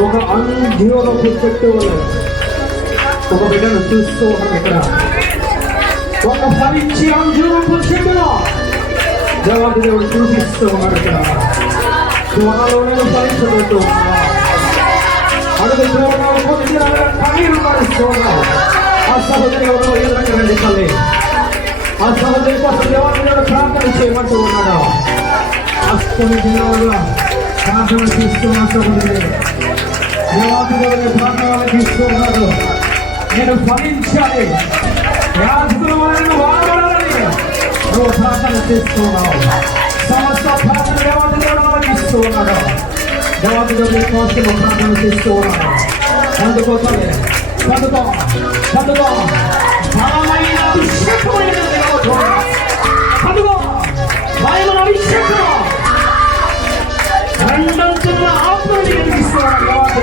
ఒక అంజూరపు చెట్టు ఒక బిడ్డను చూస్తూ ఉన్నాం. ఇక్కడ ఒక ఫలించి అంజూరపు చెట్టును దేవాది దేవుడు చూపిస్తూ ఉన్నాడు. ఇక్కడ త్వరలో నేను ఫలించబోతూ ఉన్నా. అడుగు కన్నీరు మారుస్తూ ఉన్నావు. ఆ సహోదరి ఎవరో ఎదురంగా రండి తల్లి. ఆ సహోదరి కోసం దేవాది దేవుడు ప్రార్థన చేయమంటూ ఉన్నాడు. అస్తమి దినాలుగా ప్రార్థన చేస్తున్న సహోదరి దేవాది దేవుని ప్రార్థన తీస్తూ ఉన్నాడు. నేను ఫలించాలి, యాజకుల వారిని వాడబడాలని నువ్వు ప్రార్థన చేస్తున్నావు. సమస్త ప్రార్థన దేవాది దేవుడు మనకిస్తూ ఉన్నాడు. దేవాది దేవుని కోసం ప్రార్థన చేస్తూ ఉన్నాడు. అందుకోసమే చదువు బలమైన అభిషేకమైన చదువు బలమైన అభిషేకం రెండంతున్న ఆత్మని కలిగిస్తున్నాడు.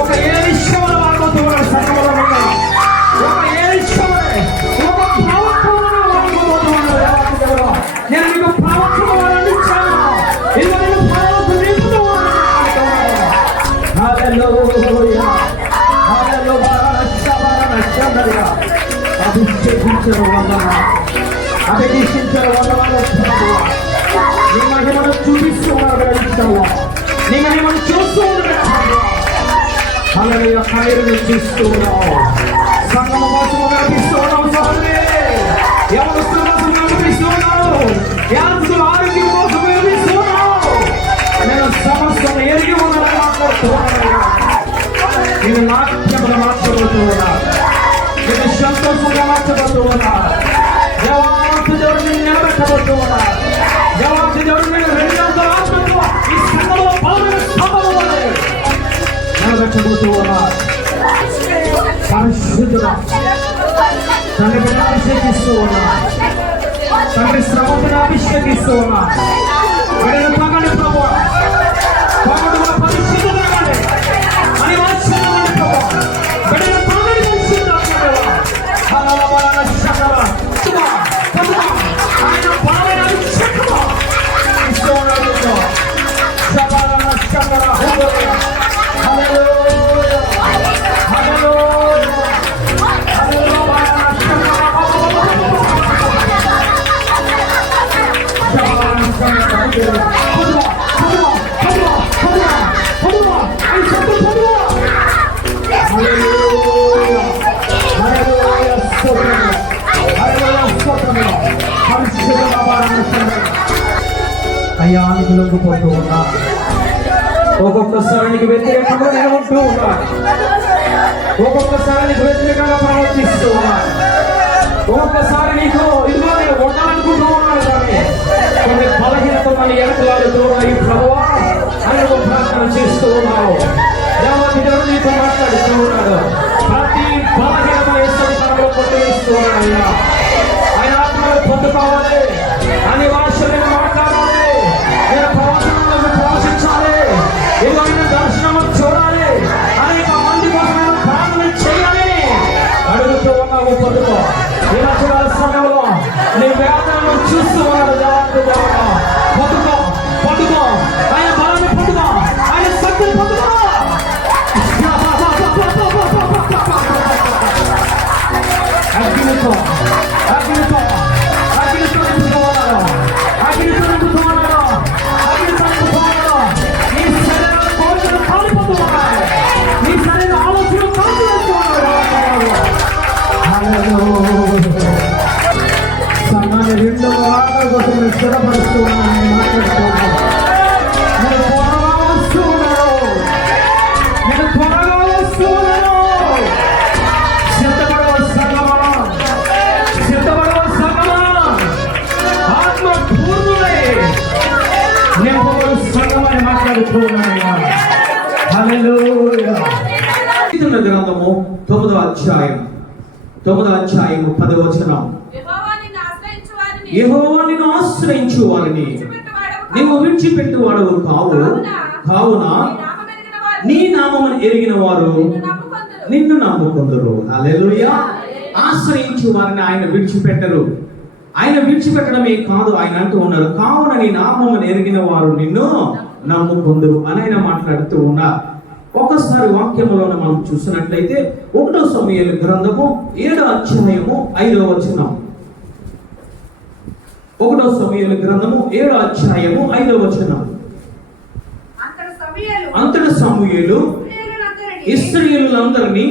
ఒక ఏషవల వాడుతూ ఉన్నాడు. సంఘంలో ఉన్నాడు. ఒక ఏషవలే ఒక ప్రవక్తను వాడుతూ ఉన్నాడు. నేను నీకు ప్రవక్తను అందించాను. ఇదిగో నేను ప్రవక్త నింపుతూ ఉన్నాను. హల్లెలూయా హల్లెలూయా. అభిషేకించిన వందన, అభిషేకించిన వందనాలు. నీ మహిమను చూపిస్తూ ఉన్నాడు. నీ మహిమను చూస్తూ ఉన్నాడు. హల్లెలూయా. కన్నీరుని చూస్తూ ఉన్నావు. సంగమ కోసం నడిపిస్తూ ఉన్నావు. సహోదరి యవనస్తుల కోసం నడిపిస్తూ ఉన్నావు. యాజకుల ఆరోగ్యం కోసం నడిపిస్తూ ఉన్నావు. నేను సమస్యను ఎరిగి ఉన్నాను మాట్లాడుతూ ఉన్నాను. నేను నాట్యములు మార్చబోతూ ఉన్నాను. నేను సంతోషంగా మార్చబోతూ ఉన్నాను. దేవాది దేవుడు నేను నిలబెట్టబోతూ ఉన్నాను. దేవాది దేవుడు నేను రెండంతల ఆత్మతో ఈ సంఘంలో బలమైన స్తంభము వలె నిలబెట్టబోతూ ఉన్నాను. పరిశుద్ధుడా తండ్రి బిడ్డను అభిషేకిస్తూ ఉన్నాను. తండ్రి శ్రమను అభిషేకిస్తూ ఉన్నాను. బిడ్డను పగండి ప్రభువా, పగడుగా పరిశుద్ధుడు అని వాక్యం ప్రభువా. బిడ్డను పగడి పరిశుద్ధుడు ఆయన బలమైన అభిషేకము ఇస్తూ ఉన్నాడు. అయ్యా నీకు లొంగిపోతూ ఉన్నా. ఒక్కొక్కసారి నీకు వ్యతిరేకంగా నేను ఉంటూ ఉన్నా. ఒక్కొక్కసారి నీకు వ్యతిరేకంగా ప్రవర్తిస్తూ ఉన్నా. ఒక్కొక్కసారి నీకు ఇదిగో నేను ఉండాలనుకుంటూ ఉన్నాను. కానీ కొన్ని బలహీనతలు ఎడతలాడుతూ ఉన్నాయి ప్రభువా అని నువ్వు ప్రార్థన చేస్తూ ఉన్నావు. దేవాది దేవుడు నీతో మాట్లాడుతూ ఉన్నాడు. ప్రతి బలహీనత వేసుకొని తనలో కొట్టిస్తూ ఉన్నాడు. ఆయన ఆత్మను పొందుకోవాలి. అన్ని భాషలను మాట్లాడాలి. నేను ప్రవచనాలను ప్రవచించాలి. ఏదైనా దర్శనం చూడాలి. అనేక మంది కోసం ప్రార్థన చేయాలి అడుగుతూ ఉన్నావు. పొందుకో. ఇలా చూడాలి సమయంలో నీ వేదనను చూస్తూ ఉన్నాడు. పొందుకో పొందుకో. ఆయన బలాన్ని పొందుకో. ఆయన శక్తిని పొందుకో. అగ్నితో అగ్నితో అగ్నితో నింపుకోవాలి. అగ్నితో నింపుకోవాలి. అగ్నితో నింపుకోవాలి. నీ శరీర కోరికలు కాలిపోతున్నాయి. నీ శరీర ఆలోచనలు కాల్చివేస్తున్నాడు. సంఘాన్ని రెండవ ఆట కోసం స్థిరపరుస్తూ ఉన్నాను. మాట్లాడుతున్నాను. నేను త్వరగా వస్తూ ఉన్నాను. నేను త్వరగా వస్తూ ఉన్నాను. సిద్ధపడవ సంగమా, సిద్ధపడవ సంగమా, ఆత్మ పూర్ణులై నేను సంగమని మాట్లాడుతూ ఉన్నాను. హల్లెలూయా. కీర్తనల గ్రంథము 9వ అధ్యాయం 10వ వచనం. యెహోవా నిన్ను ఆశ్రయించు వారిని నీవు విడిచిపెట్టు వాడవు కావు. కావున నీ నామమును ఎరిగిన వారు నిన్ను నమ్ముకొందురు. హల్లెలూయా. ఆశ్రయించు వారిని ఆయన విడిచిపెట్టరు. ఆయన విడిచిపెట్టడమే కాదు, ఆయన అంటూ ఉన్నారు, కావున నీ నామమును ఎరిగిన వారు నిన్ను నమ్ముకుందురు అని ఆయన మాట్లాడుతూ ఉన్నారు. ఒకసారి వాక్యములను మనం చూసినట్లయితే 1 సమూయేలు గ్రంథము 7వ అధ్యాయము 5వ వచనం. 1 సమూయేలు గ్రంథము 7వ అధ్యాయము 5వ వచనం. అంతట సమూయేలు ఇశ్రాయేలులందరినీ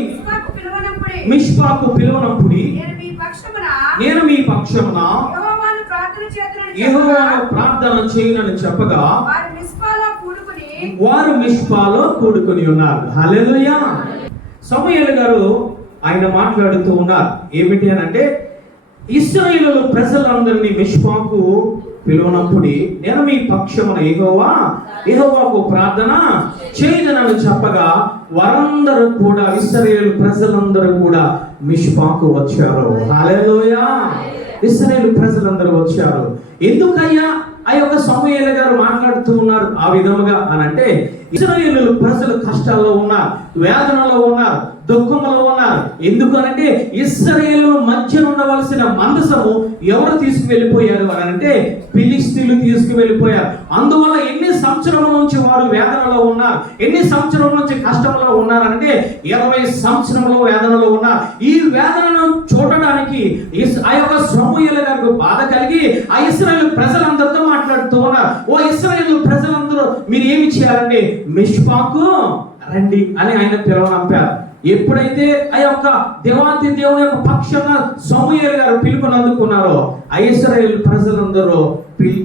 మిష్పాకు పిలువనప్పుడు నేను మీ పక్షమున యెహోవాను ప్రార్థన చేయనని చెప్పగా వారు మిష్పాలో కూడుకొని ఉన్నారు. హల్లెలూయా. సమూయేలు గారు ఆయన మాట్లాడుతూ ఉన్నారు ఏమిటి అని అంటే, ఇశ్రాయేలు ప్రజలందరినీ మిష్పాకు పిలువనప్పుడు నేను మీ పక్షమున యెహోవాకు ప్రార్థన చేయనని చెప్పగా వారందరూ కూడా, ఇశ్రాయేలు ప్రజలందరూ కూడా మిష్పాకు వచ్చారు. హల్లెలూయా. ఇశ్రాయేలు ప్రజలందరూ వచ్చారు. ఎందుకయ్యా ఆ యొక్క సమూయేలు గారు మాట్లాడుతూ ఉన్నారు ఆ విధముగా అని అంటే, ఇశ్రాయేలు ప్రజలు కష్టాల్లో ఉన్నారు, వేదనలో ఉన్నారు, దుఃఖంలో ఉన్నారు. ఎందుకనంటే ఇశ్రాయేలు మధ్య ఉండవలసిన మందసము ఎవరు తీసుకువెళ్ళిపోయారు అని అంటే, ఫిలిష్తీయులు తీసుకువెళ్ళిపోయారు. అందువల్ల ఎన్ని సంవత్సరముల నుంచి వారు వేదనలో ఉన్నారు, ఎన్ని సంవత్సరముల నుంచి కష్టంలో ఉన్నారంటే 20 సంవత్సరముల వేదనలో ఉన్నారు. ఈ వేదనను చూడడానికి ఆ యొక్క సమూయేలు గారికి బాధ కలిగి ఆ ఇశ్రాయేలు ప్రజలందరితో మాట్లాడుతూ ఉన్నారు. ఓ ఇశ్రాయేలు ప్రజలందరూ మీరు ఏమి చేయాలంటే మిష్పాకు రండి అని ఆయన పిలువనంపారు. ఎప్పుడైతే ఆ యొక్క దేవాతి దేవుని యొక్క పక్షంగా సమూయేలు గారు పిలుపుని అందుకున్నారో ఆ ఇశ్రాయేలు ప్రజలందరూ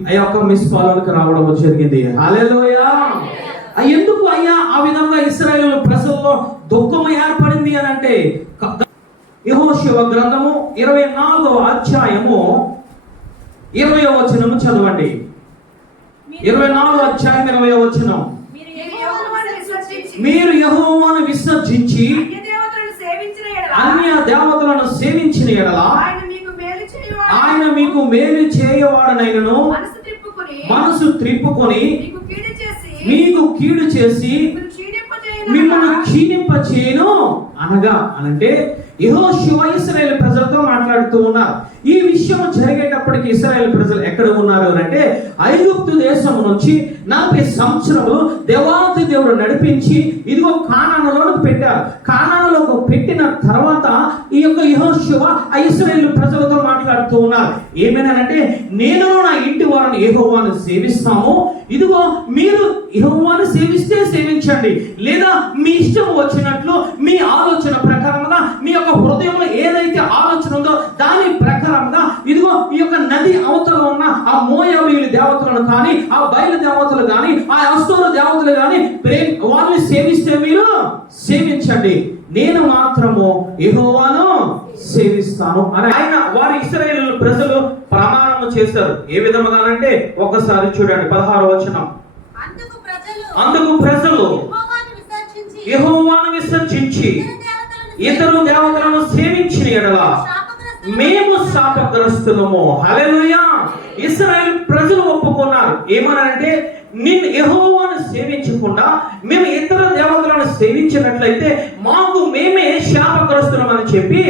ఆ యొక్క మిష్పాలోకి రావడం జరిగింది. హల్లెలూయా. ఎందుకు అయ్యా ఆ విధంగా ఇశ్రాయేలు ప్రజల్లో దుఃఖం ఏర్పడింది అని అంటే, యెహోషువ గ్రంథము 24వ అధ్యాయము 20వ వచనము చదవండి. 24వ అధ్యాయం 20వ వచనం. మీరు యెహోవాను విసర్జించి అన్య దేవతలను సేవించిన ఎడల ఆయన మీకు మేలు చేయవాడనైనను మనసు త్రిప్పుకొని మీకు కీడు చేసి మిమ్మల్ని క్షీణింపచేయను అనగా అనంటే, యెహోషువ ఇశ్రాయేలు ప్రజలతో మాట్లాడుతూ ఉన్నారు. ఈ విషయం జరిగేటప్పటికి ఇశ్రాయేలు ప్రజలు ఎక్కడ ఉన్నారు అంటే, ఐగుప్తు దేశం నుంచి 40 సంవత్సరములు దేవాతి దేవుడు నడిపించి ఇదిగో కానానులోకి పెట్టారు. కానానులోకి పెట్టిన తర్వాత ఈ యొక్క యెహోషువ ఆ ఇశ్రాయేలు ప్రజలతో మాట్లాడుతూ ఉన్నారు. ఏమేనంటే, నేను నా ఇంటి వారిని యెహోవాను సేవిస్తాము, ఇదిగో మీరు యెహోవాను సేవిస్తే సేవించండి, లేదా మీ ఇష్టం వచ్చినట్లు మీ ఆలోచన ప్రకారంగా మీ యొక్క హృదయంలో ఏదైతే ఆలోచన ఉందో దాని ప్రకారంగా ఇదిగో ఈ యొక్క నది అవతల ఉన్న ఆ మోయాబీయుల దేవతలను కానీ, ఆ బయలు దేవతలు కానీ, ఆ అస్తోరు దేవతలు కానీ వాళ్ళని సేవిస్తే మీరు సేవించండి, నేను మాత్రము యెహోవాను సేవిస్తాను అని ఆయన వారి ఇశ్రాయేలు ప్రజలు ప్రమాణము చేశారు. ఏ విధముగానంటే ఒకసారి చూడండి 16వ వచనం. అందుకు ప్రజలు యెహోవాను విసర్జించి ఇతరు దేవతలను సేవించిన ఎడల మేము శాపగ్రస్తులము. హల్లెలూయా. ఇశ్రాయేలు ప్రజలు ఒప్పుకున్నారు ఏమనంటే, నిన్ను యెహోవాను సేవించకుండా మేము ఇతర దేవతలను సేవించినట్లయితే మాకు మేమే శాపగ్రస్తులమని చెప్పి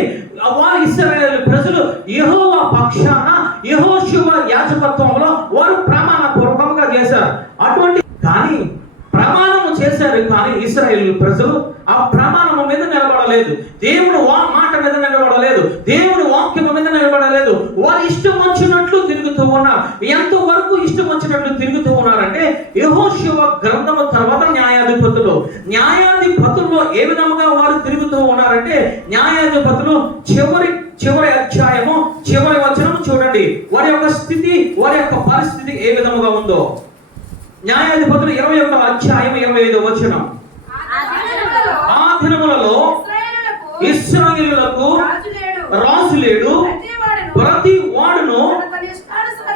వారు ఇశ్రాయేలు ప్రజలు యెహోవా పక్షాన యెహోషువ యాజకత్వంలో వారు ప్రమాణ పూర్వకంగా చేశారు. అటువంటి కానీ ప్రమాణము చేశారు కానీ ఇశ్రాయేలు ప్రజలు ఆ ప్రమాణము మీద నిలబడలేదు, దేవుడు మాట మీద నిలబడలేదు, దేవుడు వాక్యము మీద నిలబడలేదు. వారు ఇష్టం వచ్చినట్లు తిరుగుతూ ఉన్నారు. ఎంత వరకు ఇష్టం వచ్చినట్లు తిరుగుతూ ఉన్నారంటే, యెహోషువ గ్రంథము తర్వాత న్యాయాధిపతుల్లో ఏ విధముగా వారు తిరుగుతూ ఉన్నారంటే, న్యాయాధిపతులు చివరి అధ్యాయము చివరి వచనం చూడండి, వారి యొక్క స్థితి, వారి యొక్క పరిస్థితి ఏ విధముగా ఉందో. న్యాయాధిపతులు 21వ అధ్యాయం 25వ వచనం. ఆ దినములలో ఇశ్రాయేలులకు రాజు లేడు, ప్రతి వాడును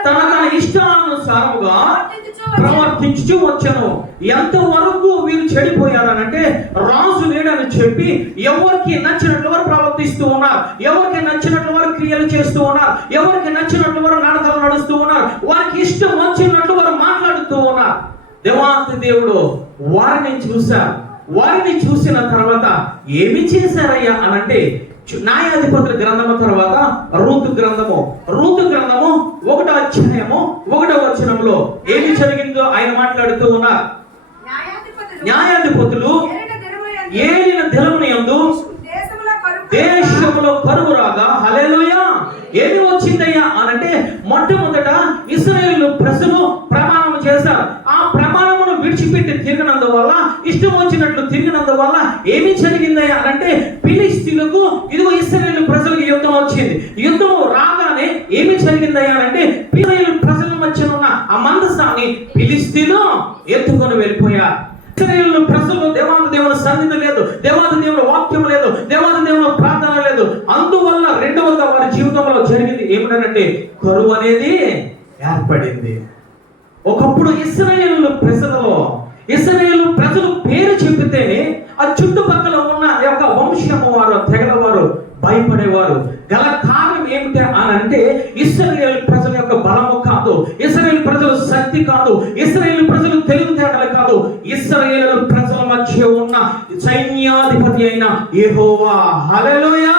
తన ఇష్టానుసారముగా ప్రవర్తించు వచ్చను. ఎంతవరకు వీరు చెడిపోయారనంటే, రాజు లేడని చెప్పి ఎవరికి నచ్చినట్లు వారు ప్రవర్తిస్తూ ఉన్నారు, ఎవరికి నచ్చినట్లు వారు క్రియలు చేస్తూ ఉన్నారు, ఎవరికి నచ్చినట్లు వారు నడతలు నడుస్తూ ఉన్నారు, వారికి ఇష్టం వచ్చినట్లు వారు మాట్లాడుతూ ఉన్నారు. దేవాతి దేవుడు వారిని చూశారు. వారిని చూసిన తర్వాత ఏమి చేశారయ్యా అనంటే, న్యాయాధిపతుల గ్రంథము తర్వాత రూతు గ్రంథము 1వ అధ్యాయము 1వ వచనంలో ఏమి జరిగిందో ఆయన మాట్లాడుతూ ఉన్నారు. న్యాయాధిపతులు ఏలిన దినమునందు దేశంలో కరువు రాగా, హల్లెలూయా, ఏమి వచ్చిందయ్యా అనంటే మొట్టమొదట ఇశ్రాయేలు ప్రజలు ప్రమాణం చేశారు. ఆ ప్రమాణమును విడిచిపెట్టి తిరిగినందువల్ల, ఇష్టం వచ్చినట్లు తిరిగినందువల్ల ఏమి జరిగిందయ్యా అనంటే ఫిలిష్తీయులకు ఇదిగో ఇశ్రాయేలు ప్రజలకు యుద్ధం వచ్చింది. యుద్ధం రాగానే ఏమి జరిగిందయ్యా అంటే ఇశ్రాయేలు ప్రజల మధ్య ఉన్న ఆ మందసాన్ని ఫిలిష్తీయులు ఎత్తుకొని వెళ్ళిపోయారు. ఇశ్రాయేలు ప్రజలు దేవాది దేవుని సన్నిధి లేదు, దేవాది దేవుని వాక్యం లేదు, దేవాది దేవుని ప్రార్థన లేదు. అందువల్ల రెండవగా వారి జీవితంలో జరిగింది ఏమిటంటే కరువు అనేది ఏర్పడింది. ఒకప్పుడు ఇశ్రాయేలు ప్రజలు పేరు చెప్పితేనే ఆ చుట్టుపక్కల ఉన్న యొక్క వంశము వారు, తెగల వారు భయపడేవారు. గల కారణం ఏమిటి అని అంటే ఇశ్రాయేలు ప్రజల యొక్క బలము కాదు, ఇశ్రాయేలు ప్రజల శక్తి కాదు, ఇశ్రాయేలు ప్రజలు తెలివితేటలు కాదు, ఇశ్రాయేలు ప్రజల మధ్య ఉన్న సైన్యాధిపతి అయిన యెహోవా. హల్లెలూయా.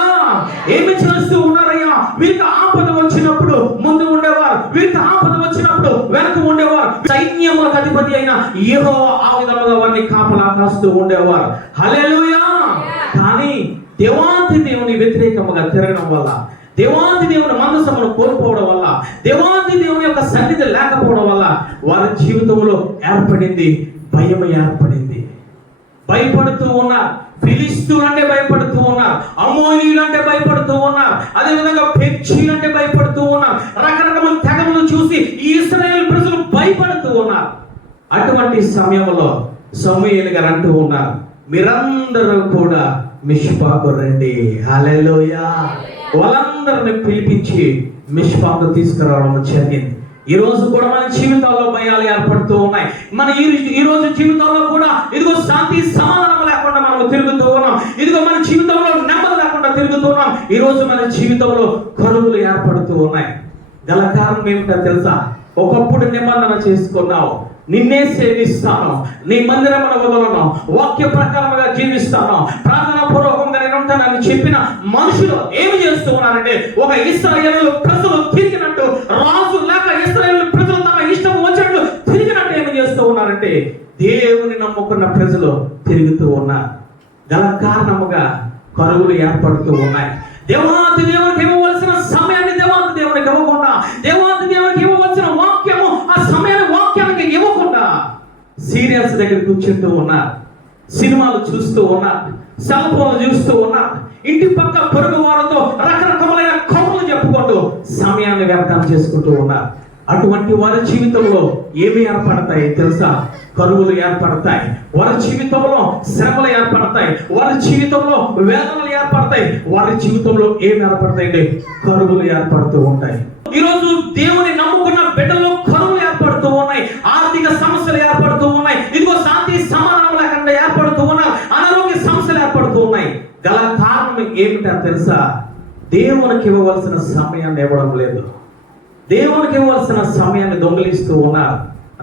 ఏమి చేస్తూ ఉన్నారయ్యా? వీరికి ఆపద వచ్చినప్పుడు ముందు ఉండేవారు, వీరికి ఆపద వచ్చినప్పుడు వెనక ఉండేవారు. సైన్యములకు అధిపతి అయిన యెహోవా ఆ విధముగా వారిని కాపలా కాస్తూ ఉండేవారు. హల్లెలూయా. కానీ దేవాది దేవుని వ్యతిరేకముగా తిరగడం వల్ల, దేవాది దేవుని మనస్సును కోల్పోవడం వల్ల, దేవాది దేవుని యొక్క సన్నిధి లేకపోవడం వల్ల వారి జీవితంలో ఏర్పడింది భయం. భయపడుతూ ఉన్నారు. ఫిలిష్తీయులు అంటే భయపడుతూ ఉన్నారు, అమ్మోనీయులు అంటే భయపడుతూ ఉన్నారు, అదేవిధంగా పెర్షీయులు అంటే భయపడుతూ ఉన్నారు. రకరకాల తెగలను చూసి ఈ ఇశ్రాయేలు ప్రజలు భయపడుతూ ఉన్నారు. అటువంటి సమయంలో సమూయేలు గారు అంటూ ఉన్నారు, మీరందరూ కూడా మిష్పాకు రండి. హల్లెలూయా. వాళ్ళందరిని పిలిపించి మిష్పాకు తీసుకురావడం జరిగింది. ఈ రోజు కూడా మన జీవితాల్లో భయాలు ఏర్పడుతూ ఉన్నాయి. మన ఈ రోజు జీవితంలో కూడా ఇదిగో శాంతి సమాధానం లేకుండా మనం తిరుగుతూ ఉన్నాం. ఇదిగో మన జీవితంలో నెమ్మది లేకుండా తిరుగుతూ ఉన్నాం. ఈ రోజు మన జీవితంలో కరువులు ఏర్పడుతూ ఉన్నాయి. గల కారణం ఏమిటో తెలుసా? ఒకప్పుడు నిబంధన చేసుకున్నావు, నిన్నే సేవిస్తాను, నీ మందిరమును వదలను, వాక్య ప్రకారంగా జీవిస్తాను, ప్రార్థనా పూర్వకంగా నేను ఉంటానని చెప్పిన మనుషులు ఏమి చేస్తూ ఉన్నారంటే ఒక ఇశ్రాయేలు ప్రజలు తిరిగినట్టు, రాజు లేక ఇశ్రాయేలు ప్రజలు తమ ఇష్టం వచ్చినట్లు తిరిగినట్టు ఏమి చేస్తూ ఉన్నారంటే దేవుని నమ్ముకున్న ప్రజలు తిరుగుతూ ఉన్నారు. గల కారణముగా కరువులు ఏర్పడుతూ ఉన్నాయి. దేవాది దేవునికి ఇవ్వవలసిన సమయాన్ని దేవాది దేవునికి ఇవ్వకుండా, దేవాది దేవునికి ఇవ్వవలసిన వాక్యము ఆ సమయాన్ని వాక్యానికి ఇవ్వకుండా సీరియల్స్ దగ్గర కూర్చుంటూ ఉన్నారు, సినిమాలు చూస్తూ ఉన్నారు, సెల్ ఫోన్లు చూస్తూ ఉన్నారు, ఇంటి పక్క పొరుగు వారితో రకరకములైన కబుర్లు చెప్పుకుంటూ సమయాన్ని వ్యర్థం చేసుకుంటూ ఉన్నారు. అటువంటి వారి జీవితంలో ఏమి ఏర్పడతాయి తెలుసా? కరువులు ఏర్పడతాయి. వారి జీవితంలో శ్రమలు ఏర్పడతాయి. వారి జీవితంలో వేదనలు ఏర్పడతాయి. వారి జీవితంలో ఏమి ఏర్పడతాయి? కరువులు ఏర్పడుతూ ఉంటాయి. ఈరోజు దేవుని నమ్ముకున్న బిడ్డల్లో కరువులు ఏర్పడుతూ ఉన్నాయి, ఆర్థిక సమస్యలు ఏర్పడుతూ ఉన్నాయి, ఇదిగో శాంతి సమాధానం లేకుండా ఏర్పడుతూ ఉన్నాయి, అనారోగ్య సమస్యలు ఏర్పడుతూ ఉన్నాయి. గల కారణం ఏమిటో తెలుసా? దేవునికి ఇవ్వవలసిన సమయాన్ని ఇవ్వడం లేదు, దేవునికి ఇవ్వాల్సిన సమయాన్ని దొంగిలిస్తూ ఉన్నారు.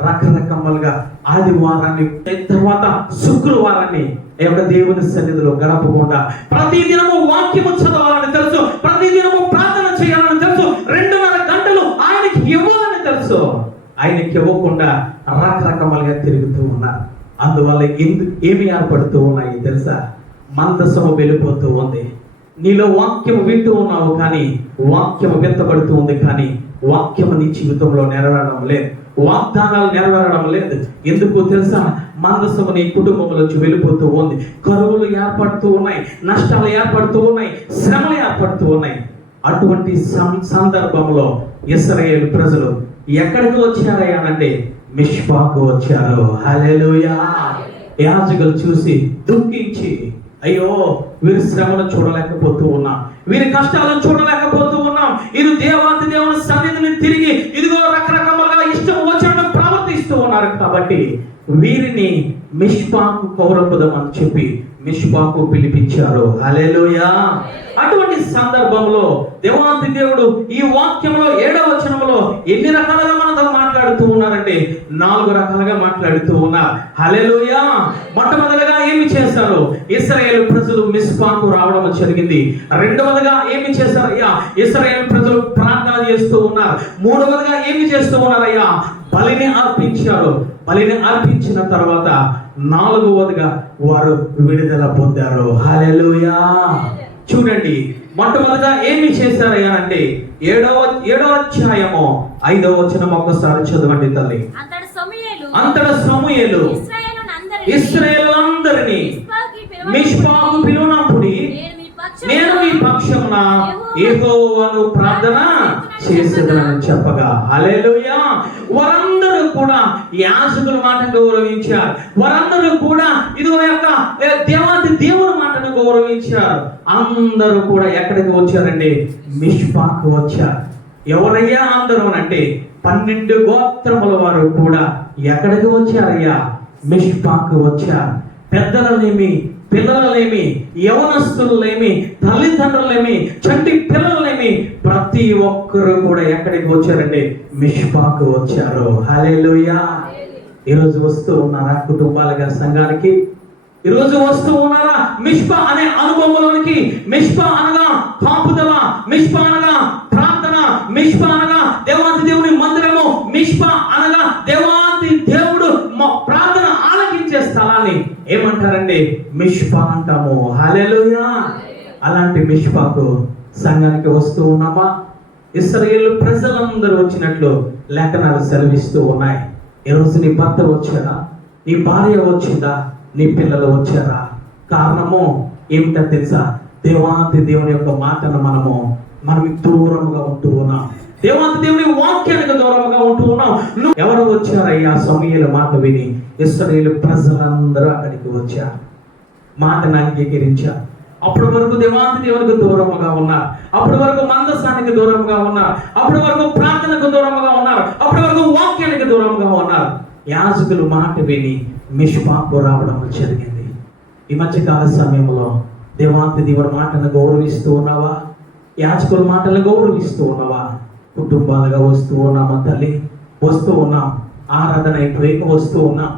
రకరకములుగా ఆదివారాన్ని తర్వాత శుక్రవారాన్ని ఈ యొక్క దేవుని సన్నిధిలో గడపకుండా ప్రతిదినము వాక్యము చదవాలని తెలుసు, ప్రతిదినము ప్రార్థన చేయాలని తెలుసు, 2.5 గంటలు ఆయనకి ఇవ్వాలని తెలుసు, ఆయనకి ఇవ్వకుండా రకరకములుగా తిరుగుతూ ఉన్నారు. అందువల్ల ఏమి ఏర్పడుతూ ఉన్నాయి తెలుసా? మందసము వెళ్ళిపోతూ ఉంది. నీలో వాక్యం వింటూ ఉన్నావు కానీ వాక్యం వ్యక్తపడుతూ ఉంది కానీ వాక్యము నీ జీవితంలో నెరవేరడం లేదు, వాగ్దానాలు నెరవేరడం లేదు. ఎందుకు తెలుసా? మందసము నీ కుటుంబంలోంచి వెళ్ళిపోతూ ఉంది. కరువులు ఏర్పడుతూ ఉన్నాయి, నష్టాలు ఏర్పడుతూ ఉన్నాయి, శ్రమలు ఏర్పడుతూ ఉన్నాయి. అటువంటి సందర్భంలో ఇశ్రాయేలు ప్రజలు ఎక్కడికి వచ్చారయ్యా అంటే మిష్పాకు వచ్చారు. హల్లెలూయా. యాజకులు చూసి దుఃఖించి, అయ్యో వీరి శ్రమను చూడలేకపోతూ ఉన్నాం, వీరి కష్టాలను చూడలేకపోతూ ఉన్నాం, ఇది దేవాది దేవుని సన్నిధిని తిరిగి ఇదిగో రకరకాలుగా ఇష్టం వచ్చినట్టు ప్రవర్తిస్తూ ఉన్నారు కాబట్టి వీరిని మిష్పాకు కౌరపుదమని చెప్పి మిష్పాకు పిలిపించారు. హల్లెలూయా. అటువంటి సందర్భంలో దేవాది దేవుడు ఈ వాక్యంలో 7వ వచనంలో ఎన్ని రకాలుగా మనతో మాట్లాడుతున్నాడు మాట్లాడుతూ ఉన్నారంటే 4 రకాలుగా మాట్లాడుతూ ఉన్నారు. హల్లెలూయా. మొట్టమొదటిగా ఏమి చేశారు? ఇశ్రాయేలు ప్రజలు మిస్పాకు రావడం జరిగింది. రెండవదిగా ఏమి చేశారయ్యా? ఇశ్రాయేలు ప్రజలు ప్రార్థన చేస్తూ ఉన్నారు. మూడవదిగా ఏమి చేస్తూ ఉన్నారయ్యా? బలిని అర్పించారు. బలిని అర్పించిన తర్వాత 4వదిగా వారు విడుదల పొందారు. హల్లెలూయా. చూడండి, మొట్టమొదట ఏమి చేశారయ్యా అంటే 7వ అధ్యాయము 5వ వచనం ఒక్కసారి చదవండి తల్లి. అంతట సమూయేలు ఇశ్రాయేలునందరినీ మిష్పాకు పిలువనప్పుడు నేను మీ పక్షమున యెహోవాను ప్రార్థన చేసేదనని చెప్పగా, హల్లెలూయా. వారందరూ కూడా యాజకుల మాట గౌరవించారు. వారందరూ కూడా ఇదిగో యొక్క దేవాది దేవుని మాటను గౌరవించారు. అందరూ కూడా ఎక్కడికి వచ్చారండి? మిష్పాకు వచ్చారు. ఎవరయ్యా అందరూ అంటే 12 గోత్రముల వారు కూడా ఎక్కడికి వచ్చారయ్యా? మిష్పాకు వచ్చారు. పెద్దలనేమి, పిల్లలనేమి, యవనస్తులనేమి, తల్లిదండ్రులనేమి, చంటి పిల్లలనేమి, ప్రతి ఒక్కరు కూడా ఎక్కడికి వచ్చారండి? మిష్పాకు వచ్చారు. హల్లెలూయా. ఈరోజు వస్తూ ఉన్నారా కుటుంబాలుగా సంఘానికి? ఈరోజు వస్తూ ఉన్నారా మిష్పా అనే అనుభవంలోనికి? మిష్పా అనగా కాపుదల, మిష్పా అనగా ప్రార్థన, మిష్పా అనగా దేవాది దేవుని మందిరము, మిష్పా అనగా దేవాది దేవుడు ప్రార్థన ఆలకించే స్థలాన్ని ఏమంటారండి? మిష్పా అంటాము. హల్లెలూయా. అలాంటి మిష్పాకు సంఘానికి వస్తూ ఉన్నామా? ఇశ్రాయేలు ప్రజలందరూ వచ్చినట్లు లేఖనాలు సెలవిస్తూ ఉన్నాయి. ఈరోజు నీ భర్త వచ్చారా? నీ భార్య వచ్చిందా? నీ పిల్లలు వచ్చారా? కారణము ఏమిటో తెలుసా? దేవాది దేవుని యొక్క మాటను మనం దూరంగా ఉంటూ ఉన్నాం. దేవాది దేవుని వాక్యానికి దూరంగా ఉంటూ ఉన్నాం. ఎవరు వచ్చారయ్యా? సమూయేలు మాట విని ఇశ్రాయేలు ప్రజలందరూ అక్కడికి వచ్చారు. మాటను అంగీకరించారు. అప్పటి వరకు దేవాది దేవునికి దూరంగా ఉన్నారు. అప్పటి వరకు మందసానికి దూరంగా ఉన్నారు. అప్పటి వరకు ప్రార్థనకు దూరంగా ఉన్నారు. అప్పటి వరకు వాక్యానికి దూరంగా ఉన్నారు. యాజకులు మాట విని మిష్పాకు రావడం జరిగింది. ఈ మధ్యకాల సమయంలో దేవాది దేవుని మాటను గౌరవిస్తూ ఉన్నావా? యాజకుల మాటలను గౌరవిస్తూ ఉన్నావా? కుటుంబాలుగా వస్తూ ఉన్నామా తల్లి? వస్తూ ఉన్నాం. ఆరాధన అయిపోయాక వస్తూ ఉన్నాం.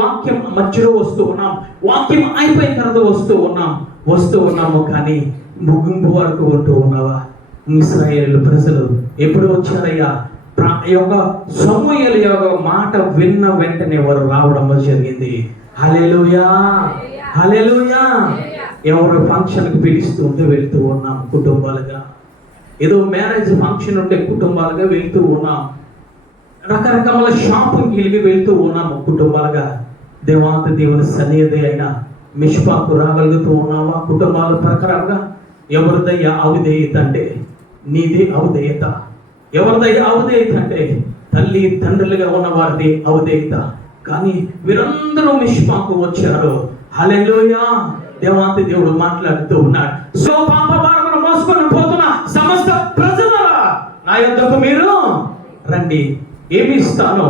వాక్యం మధ్యలో వస్తూ ఉన్నాం. వాక్యం అయిపోయిన తర్వాత వస్తూ ఉన్నాము. కానీ ముగింపు వరకు ఉంటూ ఉన్నావా? ఇశ్రాయేలు ప్రజలు ఎప్పుడు వచ్చారయ్యా? యొక్క సమూయేలు యొక్క మాట విన్న వెంటనే వారు రావడం జరిగింది. హల్లెలూయా. హల్లెలూయా. ఎవరు ఫంక్షన్కి పిలుస్తూ ఉంటే వెళ్తూ ఉన్నాం కుటుంబాలుగా. ఏదో మ్యారేజ్ ఫంక్షన్ ఉంటే కుటుంబాలుగా వెళ్తూ ఉన్నాం. రకరకాల షాపింగ్కి వెళ్తూ ఉన్నాము కుటుంబాలుగా. దేవాది దేవుని సన్నిధి అయిన మిష్పాకు రాగలుగుతూ ఉన్నామా? కుటుంబాల ప్రకారంగా ఎవరిదయ్యా అవిధేయత అంటే? నీది అవిధేయత. ఎవరిదయ్యా అవిధేయత అంటే? తల్లి తండ్రులుగా ఉన్న వారిది అవిధేయత. కానీ వీరందరూ మిష్పాకు వచ్చారు. హల్లెలూయా. దేవాది దేవుడు మాట్లాడుతూ ఉన్నాడు. సో పాప భారమును మోసుకొని పోతున్న సమస్త ప్రజలారా నా యొద్దకు మీరు రండి. ఏమి ఇస్తాను?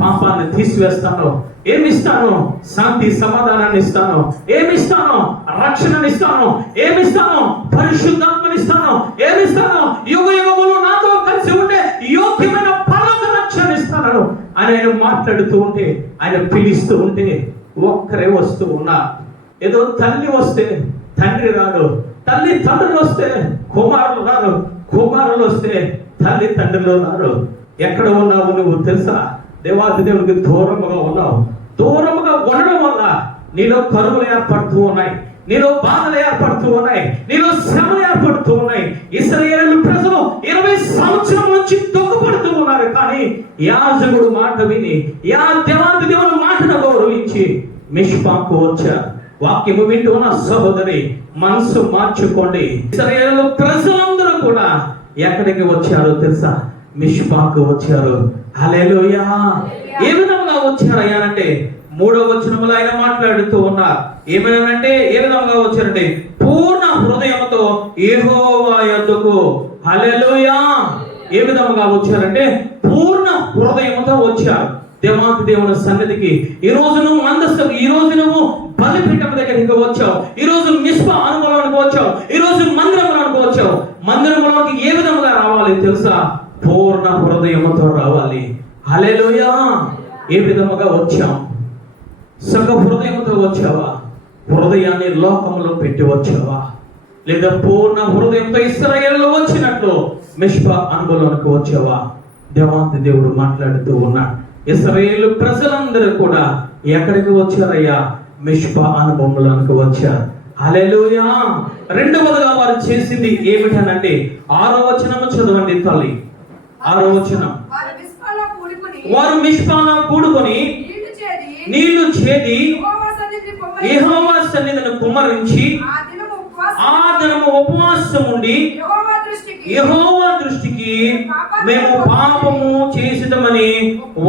పాపాన్ని తీసివేస్తాను. ఏమిస్తాను? శాంతి సమాధానాన్ని ఇస్తాను. ఏమిస్తాను? రక్షణనిస్తాను. ఏమిస్తాను? పరిశుద్ధాత్మనిస్తాను. ఏమిస్తాను? యుగ యుగములు నాతో కలిసి ఉండే యోగ్యమైన పరలోక రక్షణ ఇస్తాను అని ఆయన మాట్లాడుతూ ఉంటే, ఆయన పిలుస్తూ ఉంటే ఒక్కరే వస్తూ ఉన్నారు. ఏదో తల్లి వస్తే తండ్రి రాడు, తల్లి తండ్రులు వస్తే కుమారులు రారు, కుమారులు వస్తే తల్లి తండ్రులు రారు. ఎక్కడ ఉన్నావు నువ్వు తెలుసా? దేవాది దేవునికి దూరముగా ఉన్నావు. దూరముగా ఉండడం వల్ల నీలో కరువులు ఏర్పడుతూ ఉన్నాయి, నీలో బాధలు ఏర్పడుతూ ఉన్నాయి, నీలో శ్రమలు ఏర్పడుతూ ఉన్నాయి. ఇశ్రాయేలు ప్రజలు 20 సంవత్సరం నుంచి దుఃఖపడుతూ ఉన్నారు. కానీ యాజకుడు మాట విని దేవాది దేవుని మాటను గౌరవించి మిష్పాకు వచ్చారు. వాక్యము వింటూ ఉన్న సహోదరి మనసు మార్చుకోండి. ఇశ్రాయేలు ప్రజలందరూ కూడా ఎక్కడికి వచ్చారో తెలుసా? మిష్పాకు వచ్చారు. హల్లెలూయా. ఏ విధంగా వచ్చారయ్యా అంటే 3వ వచనంలో ఆయన మాట్లాడుతూ ఉన్నారు. ఏమనంటే ఏ విధంగా వచ్చారంటే పూర్ణ హృదయంతో యెహోవా యొద్దకు. హల్లెలూయా. ఏ విధంగా వచ్చారంటే పూర్ణ హృదయంతో వచ్చారు దేవాది దేవుని సన్నిధికి. ఈ రోజు నువ్వు మందస్థం, ఈ రోజు నువ్వు బలిపీఠం దగ్గరికి వచ్చావు. ఈ రోజు మిష్పా అనుభవానికి వచ్చావు. ఈ రోజు మందిరంలోనికి వచ్చావు. మందిరంలోకి ఏ విధంగా రావాలి తెలుసా? పూర్ణ హృదయముతో రావాలి. హల్లెలూయా. ఏ విధముగా వచ్చాం? సగ హృదయంతో వచ్చావా? హృదయాన్ని లోకంలో పెట్టి వచ్చావా? లేదా పూర్ణ హృదయంతో ఇశ్రాయేలులో వచ్చినట్లు మిష్పా అనుభవంలోనికి వచ్చావా? దేవాంతి దేవుడు మాట్లాడుతూ ఉన్నాడు. ఇశ్రాయేలు ప్రజలందరూ కూడా ఎక్కడికి వచ్చారయ్యా? మిష్పా అనుభవంలోనికి వచ్చారు. హల్లెలూయా. రెండవదిగా వారు చేసింది ఏమిటనంటే 6వ వచనము చదవండి తల్లి. 6వ వచనం. వారు మిష్పాలో కూడుకొని నీళ్లు చేది యెహోవా సన్నిధిని కుమ్మరించి ఆ దినము ఉపవాసం ఉండి యెహోవా దృష్టికి మేము పాపము చేసిదమని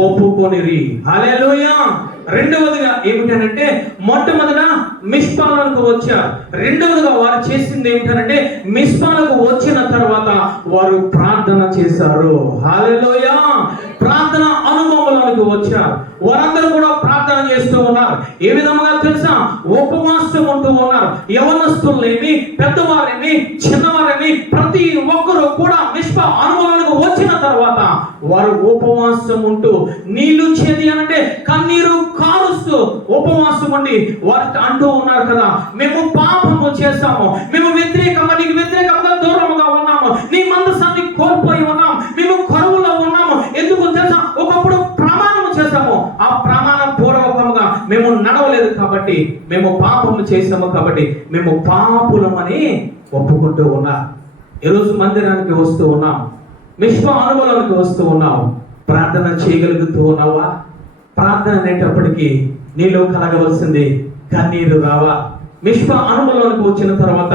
ఒప్పుకొనిరి. హల్లెలూయా. రెండవదిగా ఏమిటనంటే మొట్టమొదట మిష్పాలకు వచ్చారు. రెండవదిగా వారు చేసింది ఏమిటనంటే మిష్పాలకు వచ్చిన తర్వాత వారు ప్రార్థన చేశారు. హల్లెలూయా. ప్రార్థన అనుభవంలోకి వచ్చారు. వారందరూ కూడా ప్రార్థన చేస్తూ ఉన్నారు. ఏ విధంగా తెలుసా? ఉపవాసం ఉంటూ ఉన్నారు. యవనస్తులేమి, పెద్దవారేమి, చిన్నవారేమి ప్రతి ఒక్కరూ కూడా మిష్పా అనుభవానికి వచ్చిన తర్వాత వారు ఉపవాసం ఉంటూ నీళ్లు చేది అంటే కన్నీరు కారుస్తూ ఉపవాసం ఉండి వారు అంటూ ఉన్నారు కదా, మేము పాపము చేశాము, మేము నీకు వ్యతిరేకంగా దూరముగా ఉన్నాము, నీ మందసాన్ని కోల్పోయి ఉన్నాం, మేము కరువులో ఉన్నాము. ఎందుకు తెలుసా? ఒకప్పుడు ప్రమాణం చేశాము, ఆ ప్రమాణ పూర్వకముగా మేము నడవలేదు కాబట్టి, మేము పాపము చేశాము కాబట్టి మేము పాపులమని ఒప్పుకుంటూ ఉన్నాం. ఈరోజు మందిరానికి వస్తూ ఉన్నాం, మిష్పా అనుభవానికి వస్తూ ఉన్నాం. ప్రార్థన చేయగలుగుతూ ఉన్నావా? ప్రార్థన అనేటప్పటికీ నీలో కలగవలసింది కన్నీరు రావా? మిష్పా అనుభవానికి వచ్చిన తర్వాత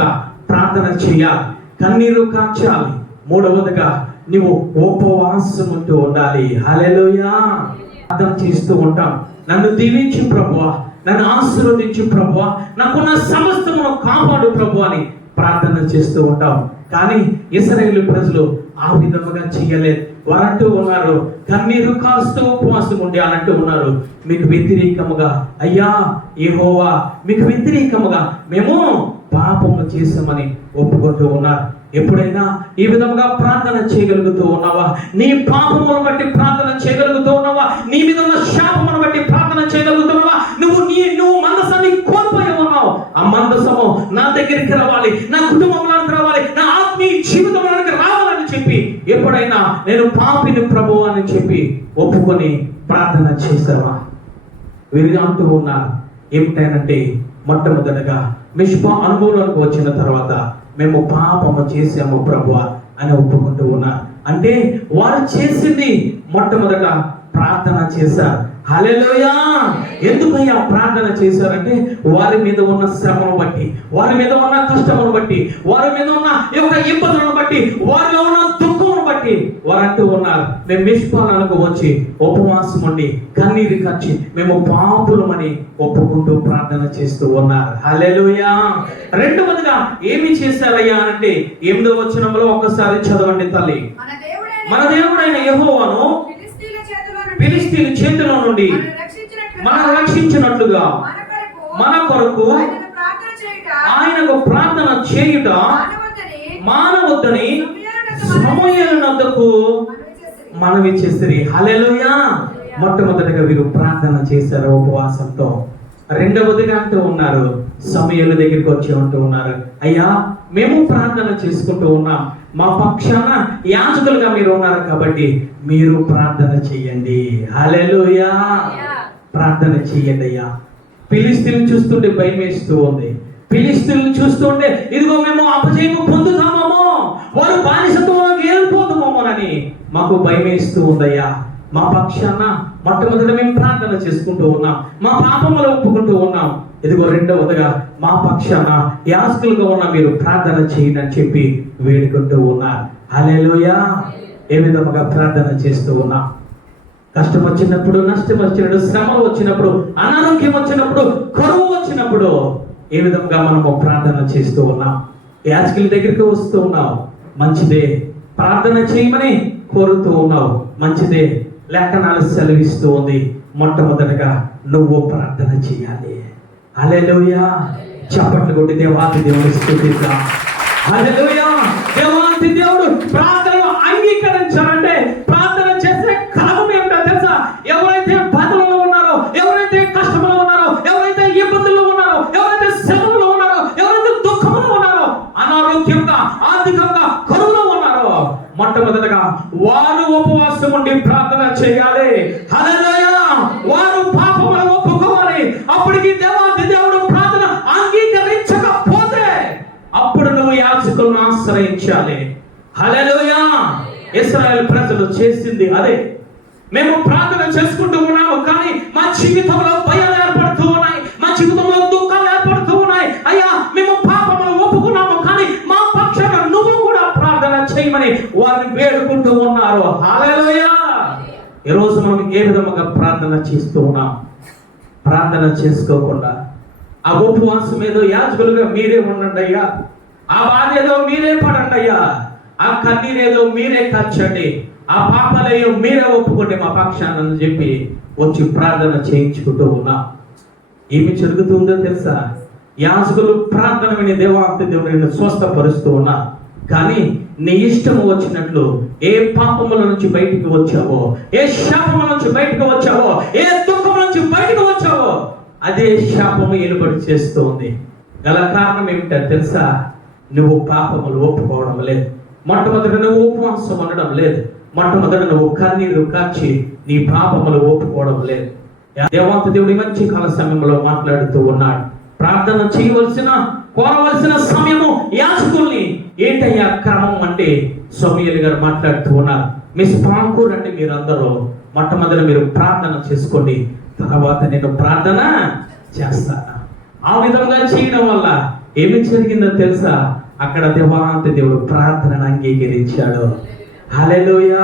ప్రార్థన చేయాలి, కన్నీరు కార్చాలి. మూడవదిగా నువ్వు ఉపవాసం ఉంటూ ఉండాలి. హల్లెలూయా. ప్రార్థన చేస్తూ ఉంటాం, నన్ను దీవించు ప్రభువా, నన్ను ఆశీర్వదించు ప్రభువా, నాకున్న సమస్తమును కాపాడు ప్రభు అని ప్రార్థన చేస్తూ ఉంటాం. కానీ ఇశ్రాయేలు ప్రజలు ఆ విధముగా చేయలేదు. వారంటూ ఉన్నారు, కన్నీరు కాస్తూ ఉపవాసం ఉండి అనంటూ ఉన్నారు, మీకు వ్యతిరేకముగా అయ్యా యెహోవా, మీకు వ్యతిరేకముగా మేము పాపము చేశామని ఒప్పుకుంటూ ఉన్నారు. ఎప్పుడైనా ఈ విధంగా ప్రార్థన చేయగలుగుతూ ఉన్నావా? నీ పాపమును బట్టి ప్రార్థన చేయగలుగుతూ ఉన్నావా? నీ మీద ఉన్న శాపమును బట్టి ప్రార్థన చేయగలుగుతున్నావా? నువ్వు మందసాన్ని కోల్పోయి ఉన్నావు. ఆ మందసము నా దగ్గరికి రావాలి, నా కుటుంబంలోకి రావాలి, నా ఆత్మీయ జీవితంలోకి రావాలని చెప్పి ఎప్పుడైనా నేను పాపిని ప్రభువు అని చెప్పి ఒప్పుకొని ప్రార్థన చేసావా? వీరు అంటూ ఉన్నారు ఏమిటంటే మొట్టమొదటిగా మిష్పా అనుభవంలోకి వచ్చిన తర్వాత మేము పాపము చేసాము ప్రభువా అని ఒప్పుకుంటూ ఉన్నారు. అంటే వారు చేసింది మొట్టమొదట ప్రార్థన చేశారు. హల్లెలూయా. ఎందుకయ్యా ప్రార్థన చేశారంటే వారి మీద ఉన్న శ్రమను బట్టి, వారి మీద ఉన్న కష్టమును బట్టి, వారి మీద ఉన్న ఇబ్బందులను బట్టి, వారిలో ఉన్న దుఃఖమును బట్టి వారు అంటూ ఉన్నారు, మేము మిష్పాలకు వచ్చి ఉపవాసం ఉండి కన్నీరు కచ్చి మేము పాపులమని ఒప్పుకుంటూ ప్రార్థన చేస్తూ ఉన్నారు. హల్లెలూయా. రెండవదిగా ఏమి చేశారయ్యా అంటే 8వ వచనంలో ఒక్కసారి చదవండి తల్లి. మన దేవుడైన యెహోవాను ఫిలిష్తీయుల చేతిలో నుండి మనం రక్షించినట్లుగా మన కొరకు ఆయనకు ప్రార్థన చేయుట మానవద్దని సమూయేలునొద్దకు మనవి చేసిరి. హల్లెలూయా. మొట్టమొదటిగా వీరు ప్రార్థన చేశారు ఉపవాసంతో. రెండవదిగా అంటూ ఉన్నారు, సమూయేలు దగ్గరికి వచ్చి అంటూ ఉన్నారు, అయ్యా మేము ప్రార్థన చేసుకుంటూ ఉన్నాం, మా పక్షాన యాజకులుగా మీరు ఉన్నారు కాబట్టి మీరు ప్రార్థన చెయ్యండి. హల్లెలూయా. ప్రార్థన చెయ్యండి అయ్యా. ఫిలిష్తీయులను చూస్తుంటే భయం వేస్తూ ఉంది. ఫిలిష్తీయులను చూస్తుంటే ఇదిగో మేము అపజయము పొందుతామో, వారు బానిసత్వంలోకి వెళ్ళిపోతామోనని మాకు భయం వేస్తూ ఉందయ్యా. మా పక్షాన మొట్టమొదట మేము ప్రార్థన చేసుకుంటూ ఉన్నాం, మా పాపములు ఒప్పుకుంటూ ఉన్నాం. ఇదిగో రెండవదిగా మా పక్షాన యాజకులుగా ఉన్న మీరు ప్రార్థన చేయండి అని చెప్పి వేడుకుంటూ ఉన్నారు. హల్లెలూయా. ఏ విధముగా ప్రార్థన చేస్తూ ఉన్నాం? కష్టం వచ్చినప్పుడు, నష్టం వచ్చినప్పుడు, శ్రమ వచ్చినప్పుడు, అనారోగ్యం వచ్చినప్పుడు, కరువు వచ్చినప్పుడు ఏ విధంగా మనము ప్రార్థన చేస్తూ ఉన్నాం? యాజకుల దగ్గరికి వస్తూ ఉన్నావు, మంచిదే. ప్రార్థన చేయమని కోరుతూ ఉన్నావు, మంచిదే. లేఖనాలు సెలవిస్తూ ఉంది, మొట్టమొదటిగా నువ్వు ప్రార్థన చేయాలి. హల్లెలూయా. చప్పట్లు కొట్టి దేవాతి దేవుని స్తుతిద్దాం. హల్లెలూయా. దేవాతి దేవుడు ప్రార్థనను అంగీకరించాడు. అంగీకరించాలంటే ప్రార్థన చేసే కాలం ఏమిటో తెలుసా? ఎవరైతే బాధలలో ఉన్నారో, ఎవరైతే కష్టంలో ఉన్నారో, ఎవరైతే ఇబ్బందుల్లో ఉన్నారో, ఎవరైతే శ్రమలో ఉన్నారో, ఎవరైతే దుఃఖంలో ఉన్నారో, అనారోగ్యంగా ఆర్థికంగా కరువులో ఉన్నారో, మొట్టమొదటగా వారు ఉపవాసం ఉండి ప్రార్థన చేయాలి. హల్లెలూయా! వారు పాపములు ఒప్పుకోవాలి. అప్పటికి దేవుడు ప్రార్థన అంగీకరించకపోతే అప్పుడు నువ్వు యాజకులను ఆశ్రయించాలి. హల్లెలూయా! ఇశ్రాయేలు ప్రజలు చేసింది అదే. మేము ప్రార్థన చేసుకుంటూ ఉన్నాము, కానీ మా జీవితంలో భయాలు ఏర్పడుతూ ఉన్నాయి, మా జీవితంలో దుఃఖాలు ఏర్పడుతూ ఉన్నాయి. అయ్యా, మేము పాపములు ఒప్పుకున్నాము, కానీ మా పక్షాన నువ్వు కూడా ప్రార్థన చేయమని వారిని వేడుకుంటూ ఉన్నారు. హల్లెలూయా! ఈరోజు మనం ఏ విధముగా ప్రార్థన చేస్తూ ఉన్నాం? ప్రార్థన చేసుకోకుండా ఆ ఉపవాసం ఏదో యాజకులుగా మీరే ఉండండి అయ్యా, ఆ బాధ ఏదో మీరే పడండి అయ్యా, ఆ కన్నీరేదో మీరే కాచండి, ఆ పాపాలేయో మీరే ఒప్పుకోండి మా పక్షాన్ని చెప్పి వచ్చి ప్రార్థన చేయించుకుంటూ ఉన్నాం. ఏమి జరుగుతుందో తెలుసా? యాజకులు ప్రార్థన విని దేవాంతి దేవుడిని స్వస్థపరుస్తూ ఉన్నా, కానీ నీ ఇష్టము వచ్చినట్లు ఏ పాపముల నుంచి బయటికి వచ్చావో, ఏ శాపముల నుంచి బయటకు వచ్చావో, ఏ దుఃఖం నుంచి బయటకు వచ్చావో, అదే శాపము ఏలుబడి చేస్తూ ఉంది. గల కారణం ఏమిటో తెలుసా? నువ్వు పాపములు ఒప్పుకోవడం లేదు. మొట్టమొదటి నువ్వు ఉపవాసం ఉండడం లేదు. మొట్టమొదటి నువ్వు కన్నీరు కాచి నీ పాపములు ఒప్పుకోవడం లేదు. దేవాంత దేవుడి మంచి కాల సమయంలో మాట్లాడుతూ ఉన్నాడు. ప్రార్థన చేయవలసిన, కోరవలసిన సమయము యాజకుల్ని. ఏంటయ్యా క్రమం అంటే సమూయేలు గారు మాట్లాడుతూ ఉన్నారు. మిస్పాకు రండి మీరందరూ, మొట్టమొదటి మీరు ప్రార్థన చేసుకోండి, తర్వాత నేను ప్రార్థన చేస్తాను. ఆ విధంగా చేయడం వల్ల ఏమి జరిగిందో తెలుసా? అక్కడ దేవాంత దేవుడు ప్రార్థనను అంగీకరించాడు. హల్లెలూయా!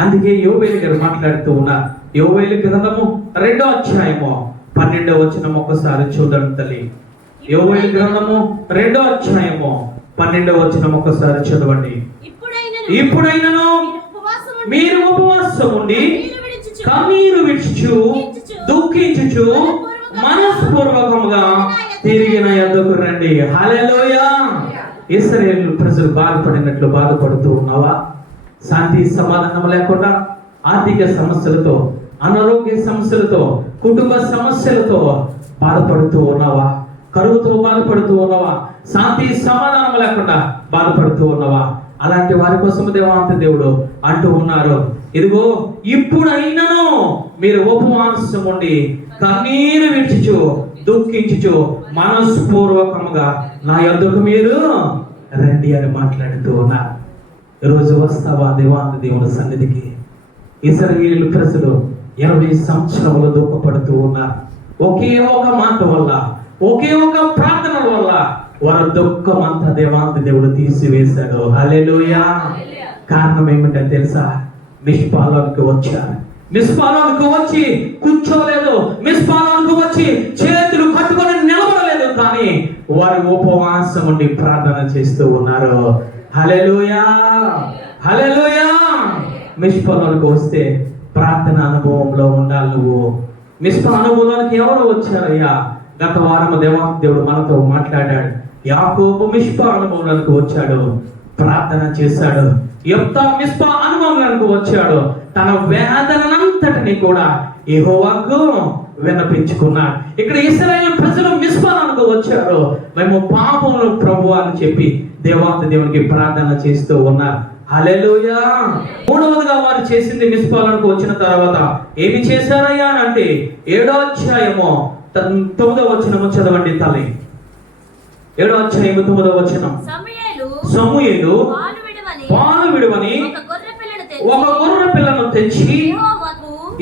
అందుకే యోవేలు గారు మాట్లాడుతూ ఉన్నారు. యోవేలు గ్రంథము 2వ అధ్యాయము 12వ వచనం ఒకసారి చూడండి తల్లి. యోవేలు గ్రంథము 2వ అధ్యాయము 12వ వచనం ఒకసారి చదవండి. ఇప్పుడైనను మీరు ఉపవాసం ఉండి కన్నీరు విడుచుచు దుఃఖించుచు మనస్పూర్వకముగా తిరిగి నా యొద్దకు రండి. హల్లెలూయా! ఇశ్రాయేలు ప్రజలు బాధపడినట్లు బాధపడుతూ ఉన్నావా? శాంతి సమాధానం లేకుండా ఆర్థిక సమస్యలతో, అనారోగ్య సమస్యలతో, కుటుంబ సమస్యలతో బాధపడుతూ ఉన్నావా? కరువుతో బాధపడుతూ ఉన్నావా? శాంతి సమాధానం లేకుండా బాధపడుతూ ఉన్నావా? అలాంటి వారి కోసం దేవాంత దేవుడు అంటూ ఉన్నారు, ఇదిగో ఇప్పుడైనను మీరు ఉపవాసం ఉండి కన్నీరు విడుచుచు దుఃఖించుచు మనస్పూర్వకంగా నా యొద్దకు మీరు రండి అని మాట్లాడుతూ ఉన్నారు. ఈరోజు వస్తావా దేవాంత దేవుని సన్నిధికి? ఇశ్రాయేలు ప్రజలు 20 సంవత్సరములు దుఃఖపడుతూ ఉన్నారు. ఒకే ఒక మాట వల్ల, ఒకే ఒక ప్రార్థన వల్ల వారి దుఃఖం అంతా దేవాంత దేవుడు తీసివేశాడు. హల్లెలూయా! కారణం ఏమిటో తెలుసా? మిస్పాలోనికి వచ్చారు. మిస్పాలోనికి వచ్చి కూర్చోలేదు, మిస్పాలోనికి వచ్చి చేతులు కట్టుకొని నిలబడలేదు, కానీ వారి ఉపవాసం ఉండి ప్రార్థన చేస్తూ ఉన్నారు. హల్లెలూయా! హల్లెలూయా! మిస్పాలోనికి వస్తే ప్రార్థన అనుభవంలో ఉండాలి నువ్వు. మిస్పా అనుభవంలోనికి ఎవరు వచ్చారయ్యా? గత వారం దేవాంత దేవుడు మనతో మాట్లాడాడు. యాకోబు మిస్పా అనుభవంలోనికి వచ్చాడు, ప్రార్థన చేశాడు. యెఫ్తా మిస్పా అనుభవంలోనికి వచ్చాడు, తన వేదనంతటిని కూడా యెహోవాకు విన్నపించుకున్నాడు. ఇక్కడ ఇశ్రాయేలు ప్రజలు మిస్పాలోనికి వచ్చారు. మేము పాపములు ప్రభువా అని చెప్పి దేవాంత దేవునికి ప్రార్థన చేస్తూ ఉన్నారు. హల్లెలూయా! మూడవదిగా వారు చేసింది, మిస్పాలోనికి వచ్చిన తర్వాత ఏమి చేశారయ్యా అంటే 7వ అధ్యాయము 9వ వచనము చదవండి తల్లి. 7వ అధ్యాయము 9వ వచనం. సమూయేలు పాలు విడువని ఒక గొర్రె పిల్లను తెచ్చి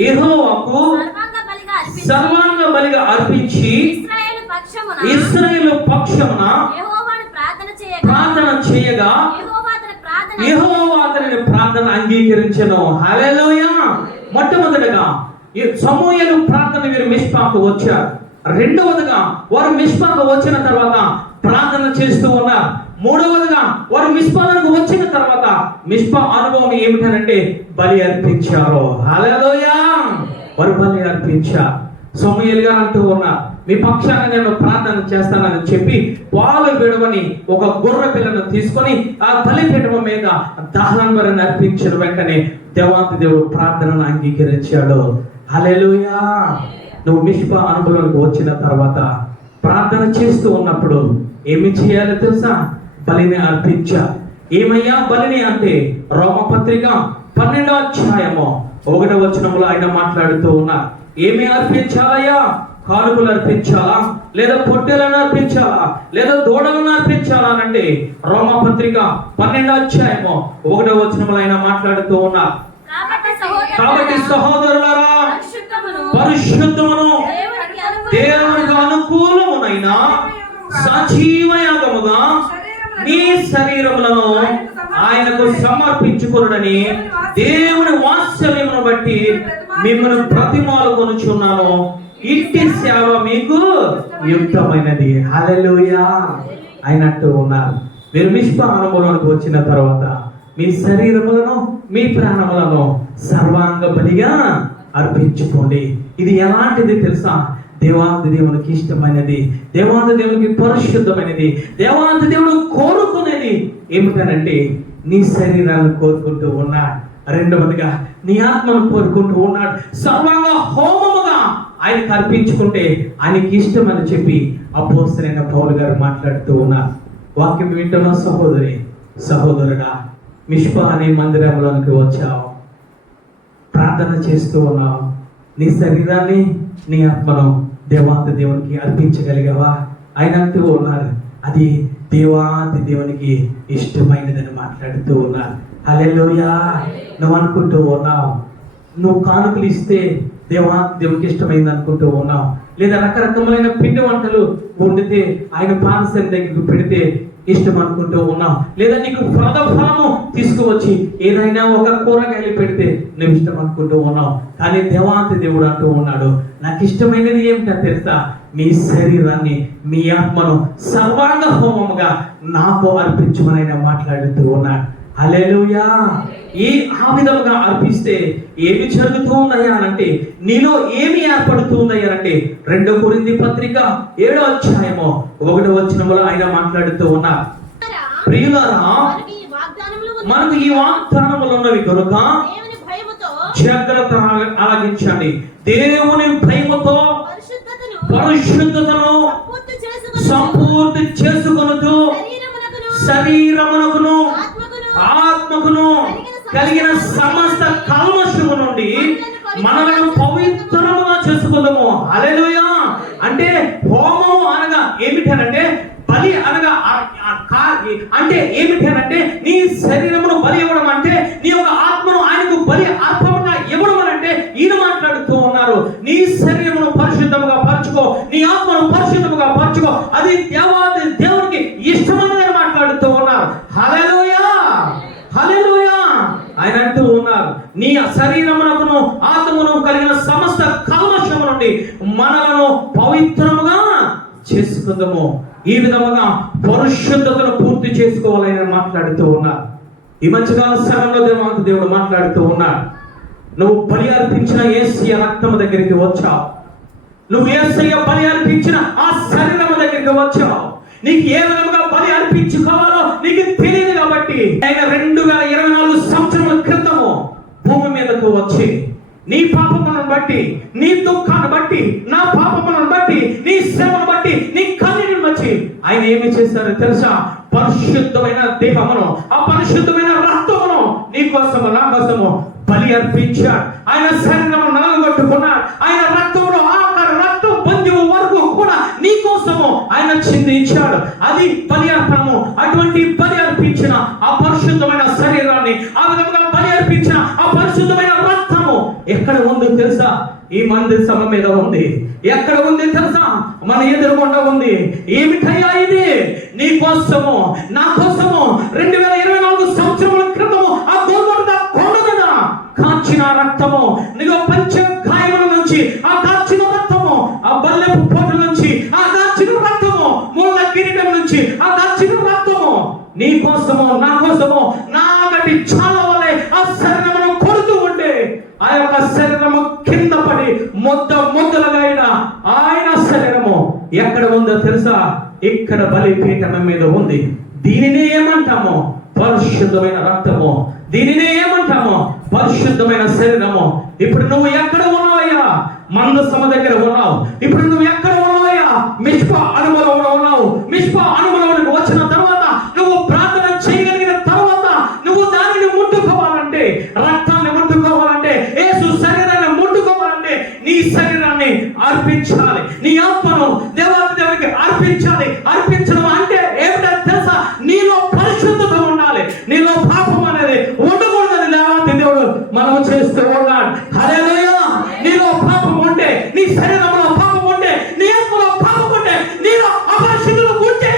యెహోవాకు సర్వాంగ బలిగా అర్పించి ఇశ్రాయేలు పక్షమున ప్రార్థన చేయగా యెహోవా అతని ప్రార్థన అంగీకరించెను. హల్లెలూయా! మొట్టమొదటిగా సమూయేలు ప్రార్థన వీరు మిస్పాకు వచ్చారు. రెండవదిగా వారు మిస్పాకు వచ్చిన తర్వాత ప్రార్థన చేస్తూ ఉన్నారు. మూడవదిగా వారు మిస్పాలకు వచ్చిన తర్వాత మిస్పా అనుభవం ఏమిటనంటే బలి అర్పించారు. హల్లెలూయా! వారు బలి అర్పించారు. సమూయేలు గారు అంటూ ఉన్నారు, మీ పక్షాన నేను ప్రార్థన చేస్తానని చెప్పి పాలు విడవని ఒక గొర్రె పిల్లను తీసుకొని ఆ బలిపీఠం మీద దహనం బలిని అర్పించిన వెంటనే దేవాతి దేవుడు ప్రార్థనను అంగీకరించాడు. హల్లెలూయా. నువ్వు మిష్పా అనుభవంలోకి వచ్చిన తర్వాత ప్రార్థన చేస్తూ ఉన్నప్పుడు ఏమి చేయాలో తెలుసా? బలిని అర్పించా. ఏమయ్యా బలిని అంటే రోమపత్రిక 12వ అధ్యాయము 1వ వచనంలో ఆయన మాట్లాడుతూ ఉన్నారు. ఏమి అర్పించాలయ్యా? కానుకలు అర్పించాలా, లేదా పొట్టెలను అర్పించాలా, లేదా దూడలను అర్పించాలా అంటే రోమపత్రిక 12వ అధ్యాయము 1వ వచనంలో ఆయన మాట్లాడుతూ ఉన్నారు. కాబట్టి సహోదరులారా, పరిశుద్ధమును దేవునికి అనుకూలమునైన సజీవయాగముగా నీ శరీరములను ఆయనకు సమర్పించుకొనుడని దేవుని వాత్సల్యమును బట్టి మిమ్మల్ని బ్రతిమాలుకొనుచున్నాను. ఇట్టి సేవ మీకు యుక్తమైనది. హల్లెలూయా. ఆయన అంటూ ఉన్నారు, మీరు మిష్పా అనుభవంలోకి వచ్చిన తర్వాత మీ శరీరములను మీ ప్రాణములను సర్వాంగ బలిగా అర్పించుకోండి. ఇది ఎలాంటిది తెలుసా? దేవాది దేవునికి ఇష్టమైనది, దేవాది దేవునికి పరిశుద్ధమైనది, దేవాది దేవుడు కోరుకునేది ఏమిటనంటే నీ శరీరాన్ని కోరుకుంటూ ఉన్నాడు. రెండవదిగా నీ ఆత్మను కోరుకుంటూ ఉన్నాడు. సర్వాంగ హోమముగా ఆయనకు అర్పించుకుంటే ఆయనకి ఇష్టం అని చెప్పి అపోస్తలుడైన పౌలు గారు మాట్లాడుతూ ఉన్నారు. వాక్యం వింటున్న సహోదరి సహోదరుడా, మిష్పా అనే మందిరంలోనికి వచ్చావు, ప్రార్థన చేస్తూ ఉన్నావు. నీ శరీరాన్ని నీ ఆత్మను దేవాది దేవునికి అర్పించగలిగావా? ఆయన అంటూ ఉన్నారు, అది దేవాది దేవునికి ఇష్టమైనదని మాట్లాడుతూ ఉన్నారు. హల్లెలూయా. నువ్వు అనుకుంటూ ఉన్నావు, నువ్వు కానుకలు ఇస్తే దేవాది దేవునికి ఇష్టమైంది అనుకుంటూ ఉన్నావు, లేదా రకరకములైన పిండి వంటలు వండితే ఆయన పానసరి దగ్గరికి పెడితే ఇష్టం అనుకుంటూ ఉన్నావు, లేదా నీకు ఫలము తీసుకువచ్చి ఏదైనా ఒక కూరగాయలు పెడితే నువ్వు ఇష్టం అనుకుంటూ ఉన్నావు. కానీ దేవాది దేవుడు అంటూ ఉన్నాడు, నాకు ఇష్టమైనది ఏమిటో తెలుసా? మీ శరీరాన్ని మీ ఆత్మను సర్వాంగ హోమముగా నాకు అర్పించమని ఆయన మాట్లాడుతూ ఉన్నాడు. హల్లెలూయా. ఆ విధముగా అర్పిస్తే ఏమి జరుగుతూ ఉన్నాయా అంటే, నీలో ఏమి ఏర్పడుతూ ఉన్నాయా అంటే 2 కొరింథీ పత్రిక 7వ అధ్యాయము 1వ వచనములో ఆయన మాట్లాడుతూ ఉన్నారు. ప్రియులారా, మనకు ఈ వాగ్దానములు ఉన్నవి కనుక జాగ్రత్త ఆలకించండి. దేవుని భయముతో పరిశుద్ధతను సంపూర్తి చేసుకొనుచు శరీరమునకును ఆత్మకును కలిగిన సమస్త కల్మషము నుండి మనలను పవిత్రముగా చేసుకుందాము. హల్లెలూయా. అంటే హోమము అనగా ఏమిటనంటే, బలి అనగా అంటే ఏమిటనంటే నీ శరీరమును బలి ఇవ్వడం, అంటే నీ యొక్క ఆత్మను ఆయనకు బలి అర్పణగా ఇవ్వడం అంటే ఈయన మాట్లాడుతూ ఉన్నారు. నీ శరీరమును పరిశుద్ధముగా పరచుకో, నీ ఆత్మను పరిశుద్ధముగా పరచుకో, అది దేవాది దేవునికి ఇష్టమైనదని మాట్లాడుతూ ఉన్నారు. హల్లెలూయా. హల్లెలూయా. ఆయన అంటూ ఉన్నారు, నీ శరీరమునకును ఆత్మను కలిగిన సమస్త కల్మషము నుండి మనలను పవిత్రముగా చేసుకుందాము. ఈ విధముగా పరిశుద్ధతను పూర్తి చేసుకోవాలని మాట్లాడుతూ ఉన్నారు. ఈ మధ్యకాల సమయంలో దేవుడు మాట్లాడుతూ ఉన్నాడు, నువ్వు బలి అర్పించిన యేసయ్య రక్తము దగ్గరికి వచ్చావు, నువ్వు యేసయ్య బలి అర్పించిన ఆ శరీరము దగ్గరికి వచ్చావు. నీకు ఏ విధంగా బలి అర్పించుకోవాలో నీకు తెలియదు కాబట్టి ఆయన 2024 సంవత్సరాల క్రితము భూమి మీదకు వచ్చి నీ పాపములను బట్టి, నీ దుఃఖాన్ని బట్టి, నా పాపములను బట్టి, నీ శ్రమను బట్టి, నీ కన్నీటిని బట్టి ఆయన ఏమి చేశారో తెలుసా? పరిశుద్ధమైన దేహమును, ఆ పరిశుద్ధమైన రక్తమును నీ కోసము నా కోసము బలి అర్పించాడు. ఆయన శరీరము నలగొట్టుకున్నాడు. ఆయన రక్తంలో ఆఖరి రక్తం బంధువు వరకు కూడా నీ కోసము ఆయన చిందించాడు. అది బలి అర్పణము. అటువంటి బలి అర్పించిన ఆ పరిశుద్ధమైన శరీరాన్ని, ఆ విధంగా బలి అర్పించిన ఆ పరిశుద్ధమైన రక్తము ఎక్కడ ఉందో తెలుసా? ఈ మందిర సభ మీద ఉంది. ఎక్కడ ఉంది తెలుసా? మన ఎదురుకొండ ఉంది. ఏమిటయ్యా ఇది? నీ కోసము, నా కోసము 2024 సంవత్సరముల క్రితము ఆ గోల్గొల్గొతా కొండ మీద కాచిన రక్తము, నీకు పంచ గాయముల నుంచి ఆ కాచిన రక్తము, ఆ బల్లెపు పోటుల నుంచి ఆ కాచిన రక్తము, ముళ్ళ కిరీటం నుంచి ఆ కాచిన రక్తము నీ కోసము, నా కోసము నాగటి చాలా వలె ఆ శరీరమును కొడుతూ ఉంటే ఆ యొక్క శరీరము కింద పడి ముద్దలుగా ఆయన శరీరము ఎక్కడ ఉందో తెలుసా? ఇక్కడ బలిపీఠం మీద ఉంది. దీనినే ఏమంటామో? పరిశుద్ధమైన రక్తము. దీనినే ఏమంటామో? పరిశుద్ధమైన శరీరము. ఇప్పుడు నువ్వు ఎక్కడ ఉన్నావయ్యా? మందసమ దగ్గర ఉన్నావు. ఇప్పుడు నువ్వు ఎక్కడ ఉన్నావయ్యా? మిష్పా అనుభవంలో ఉన్నావు. మిష్పా అనుభవంలోకి వచ్చిన తర్వాత నువ్వు ప్రార్థన చేయగలిగిన తర్వాత నువ్వు దానిని ముట్టుకోవాలంటే, రక్తాన్ని ముట్టుకోవాలంటే, యేసు శరీరాన్ని ముట్టుకోవాలంటే నీ శరీరాన్ని అర్పించాలి. నీ ఆత్మను దేవునికి అర్పించాలి. అర్పించడం అంటే ఏమిటో తెలుసా? నీలో పరిశుద్ధత ఉండాలి. నీలో పాపం అనేది ఉండకూడదని దేవాది దేవుడు మనం చేస్తూ ఉన్నాడు. హల్లెలూయా. నీలో పాపం ఉంటే, నీ శరీరంలో పాపం ఉంటే, నీ ఆత్మలో పాపం ఉంటే, నీలో అపరిశుద్ధత ఉంటే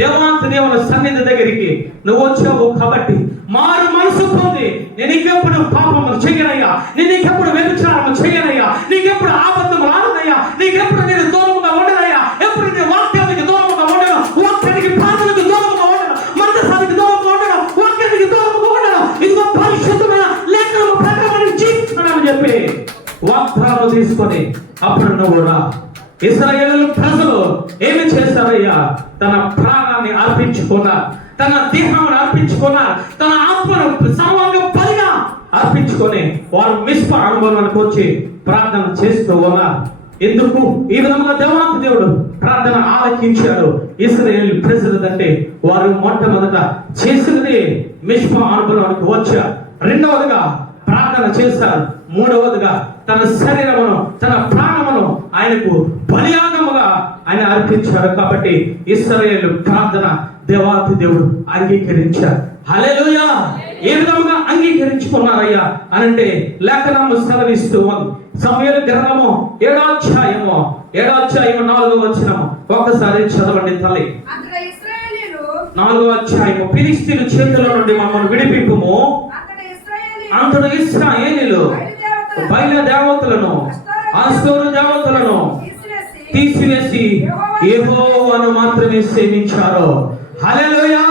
దేవాంత దేవుని సన్నిధి దగ్గరికి నువ్వు వచ్చావు కాబట్టి మారు మనసు పొంది, నేను ఇంకెప్పుడు పాపము చెయ్యనయ్యా, నేను ఇంకెప్పుడు వ్యభిచారము చెయ్యనయ్యా, నీకెప్పుడు ఆబద్ధము రానయ్యా, నీకెప్పుడు నేను దూరంగా ఉండనయ్యా, ఎప్పుడు నీ వాక్యానికి దూరంగా ఉండను, వాక్యానికి ప్రార్థనకు దూరంగా ఉండను, మందసానికి దూరంగా ఉండను, వాక్యానికి దూరంగా ఉండను, ఇదిగో పరిశుద్ధమైన లేఖనము ప్రకారం జీవించడం చెప్పి వాగ్దానం తీసుకొని అప్పుడు నువ్వు రా. ఇశ్రాయేలు ప్రజలు ఏమి చేశారయ్యా? తన ప్రాణాన్ని అర్పించుకున్నారు, తన దేహాన్ని అర్పించుకున్నారు, తన ఆత్మను సర్వంగా బలిగా అర్పించుకొని వారు మిస్పా అనుభవానికి వచ్చి ప్రార్థన చేస్తూ ఉన్నారు. ఎందుకు ఈ విధంగా దేవాంత దేవుడు ప్రార్థన ఆలకించాడు? ఇశ్రాయేలు ప్రజలంటే వారు మొట్టమొదట చేసినది మిస్పా అనుభవానికి వచ్చారు. రెండవదిగా ప్రార్థన చేశారు. మూడవదిగా తన శరీరమును, తన ప్రాణమును ఆయనకు బలియాగముగా ఆయన అర్పించారు. కాబట్టి ఇశ్రాయేలు ప్రార్థన దేవాతి దేవుడు అంగీకరించారు. హల్లెలూయా. ఏ విధంగా అంగీకరించుకున్నారయ్యా అనంటే లేఖనము సెలవిస్తూ ఉంది. సమూయేలు గ్రంథము 7వ అధ్యాయము 4వ వచనము ఒక్కసారి చదవండి తల్లి. 4వ అధ్యాయము. ఫిలిష్తీయుల చేతుల నుండి మమ్మల్ని విడిపింపుము. అంతట ఇశ్రాయేలీయులు బయలు దేవతలను, అస్తోరు దేవతలను తీసివేసి యెహోవాను మాత్రమే సేవించారు. హల్లెలూయా.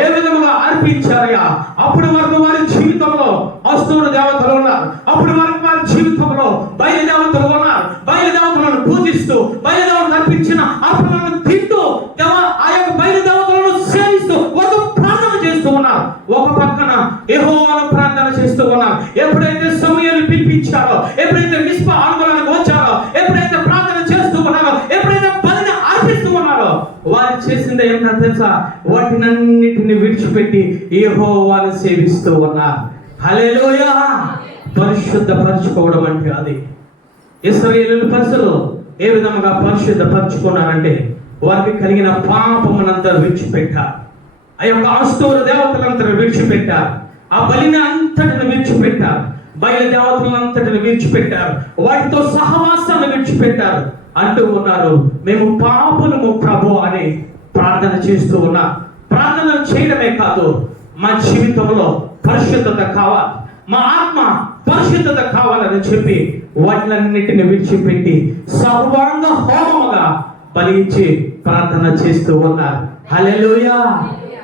ఏ విధముగా అర్పించారయ్యా? అప్పుడు వరకు వారి జీవితంలో అస్తోరు దేవతలు ఉన్నారు. అప్పుడు వరకు వారి జీవితంలో బయలు దేవతలు ఉన్నారు. బయలు దేవతలను పూజిస్తూ, బయలు దేవతలు అర్పించిన అర్పణలను తింటూ ఆ యొక్క బయలు దేవతలను సేవిస్తూ ఒక ప్రార్థన చేస్తూ ఉన్నారు. ఒక పక్కన యెహోవాను ప్రార్థన చేస్తూ ఉన్నారు. ఎప్పుడైతే సమూయేలు పిలిపించారో, ఎప్పుడైతే మిస్పా అనుభవానికి వచ్చారో, ఎప్పుడైతే ప్రార్థన చేస్తూ ఉన్నారో, ఎప్పుడైతే బలిని అర్పిస్తూ ఉన్నారో, వారు చేసింది ఏంటో తెలుసా? వాటినన్నిటిని విడిచిపెట్టి యెహోవాను సేవిస్తూ ఉన్నారు. హల్లెలూయా. పరిశుద్ధపరచుకోవడం అంటే అది. ఇశ్రాయేలు ప్రజలు ఏ విధంగా పరిశుద్ధపరచుకున్నారంటే వారికి కలిగిన పాపమునంతా విడిచిపెట్టారు. ఆ యొక్క అస్తోరు దేవతలంతా విడిచిపెట్టారు. ఆ బలిని అంతటిని విడిచిపెట్టారు. బయలు దేవతలంతటిని విడిచిపెట్టారు. వాటితో సహవాసాన్ని విడిచిపెట్టారు. అంటూ ఉన్నారు, మేము పాపులము ప్రభు అని ప్రార్థన చేస్తూ ఉన్నారు. ప్రార్థన చేయడమే కాదు, మా జీవితంలో పరిశుద్ధత కావాలి, మా ఆత్మ పరిశుద్ధత కావాలని చెప్పి వాటిలన్నిటిని విడిచిపెట్టి సర్వాంగ హోమముగా బలించి ప్రార్థన చేస్తూ ఉన్నారు. హల్లెలూయా.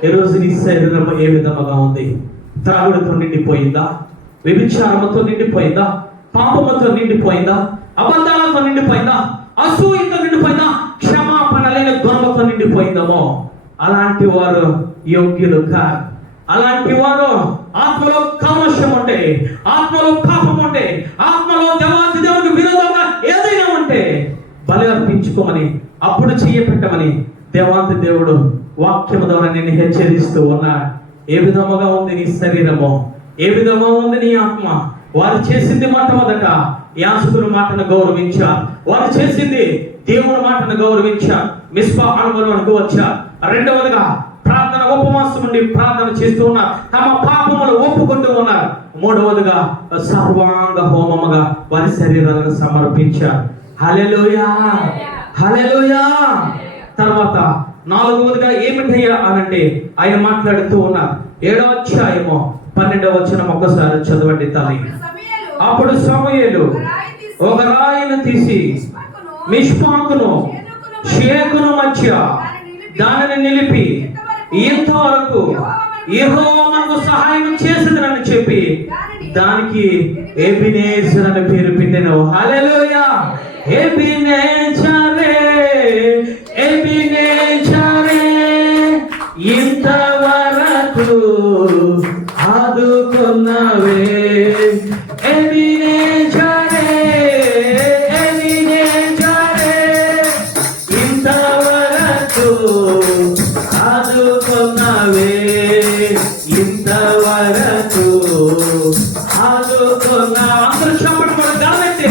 ఈ రోజు నీ శరీరం ఏ విధముగా ఉంది? త్రాగుడుతో నిండిపోయిందా? వ్యభిచారముతో నిండిపోయిందా? పాపముతో నిండిపోయిందా? అబద్ధాలతో నిండిపోయిందా? అసూయతో నిండిపోయిందా? క్షమాపణ లేని దొంగతో నిండిపోయిందేమో? అలాంటి వారు యోగ్యులు కాదు. అలాంటి వారు ఆత్మలో కల్మషం ఉంటే, ఆత్మలో పాపం ఉంటే, ఆత్మలో దేవాది దేవునికి విరోధంగా ఏదైనా ఉంటే బలి అర్పించుకోమని, అప్పుడు చేయపెట్టమని దేవాది దేవుడు వాక్యము ద్వారా నిన్ను హెచ్చరిస్తూ ఉన్నాడు. ఏ విధముగా ఉంది నీ శరీరము? ఏ విధంగా ఉంది నీ ఆత్మ? వారు చేసింది మొట్టమొదట యాజకుల మాటను గౌరవించారు. వారు చేసింది దేవుని మాటను గౌరవించారు. మిస్పా అనుభవానికి వచ్చారు. రెండవదిగా ప్రార్థన ఉపవాసం నుండి ప్రార్థన చేస్తూ ఉన్నారు. తమ పాపములు ఒప్పుకుంటూ ఉన్నారు. మూడవదిగా సర్వాంగ హోమముగా వారి శరీరాలను సమర్పించారు. హల్లెలూయా. హల్లెలూయా. తర్వాత నాలుగవదిగా ఏమిటయ్యా అనంటే ఆయన మాట్లాడుతూ ఉన్నారు. 7వ అధ్యాయము 12వ వచనం ఒక్కసారి చదవండి తల్లి. అప్పుడు సమూయేలు ఒక రాయిని తీసి మిష్పాకును షేకును మధ్య దానిని నిలిపి ఇంతవరకు యెహోవా మనకు సహాయం చేసేదని చెప్పి దానికి ఎబెనేజర్ అని పేరు పెట్టెను. హల్లెలూయా. ఎబెనేజరే ఆదుకున్నవే ఎబినేజరే ఎబినేజరే ఇంతవరకు ఆదుకున్నవే ఇంతవరకు ఆదుకున్నా అందరూ చెప్పండి మన గానైతే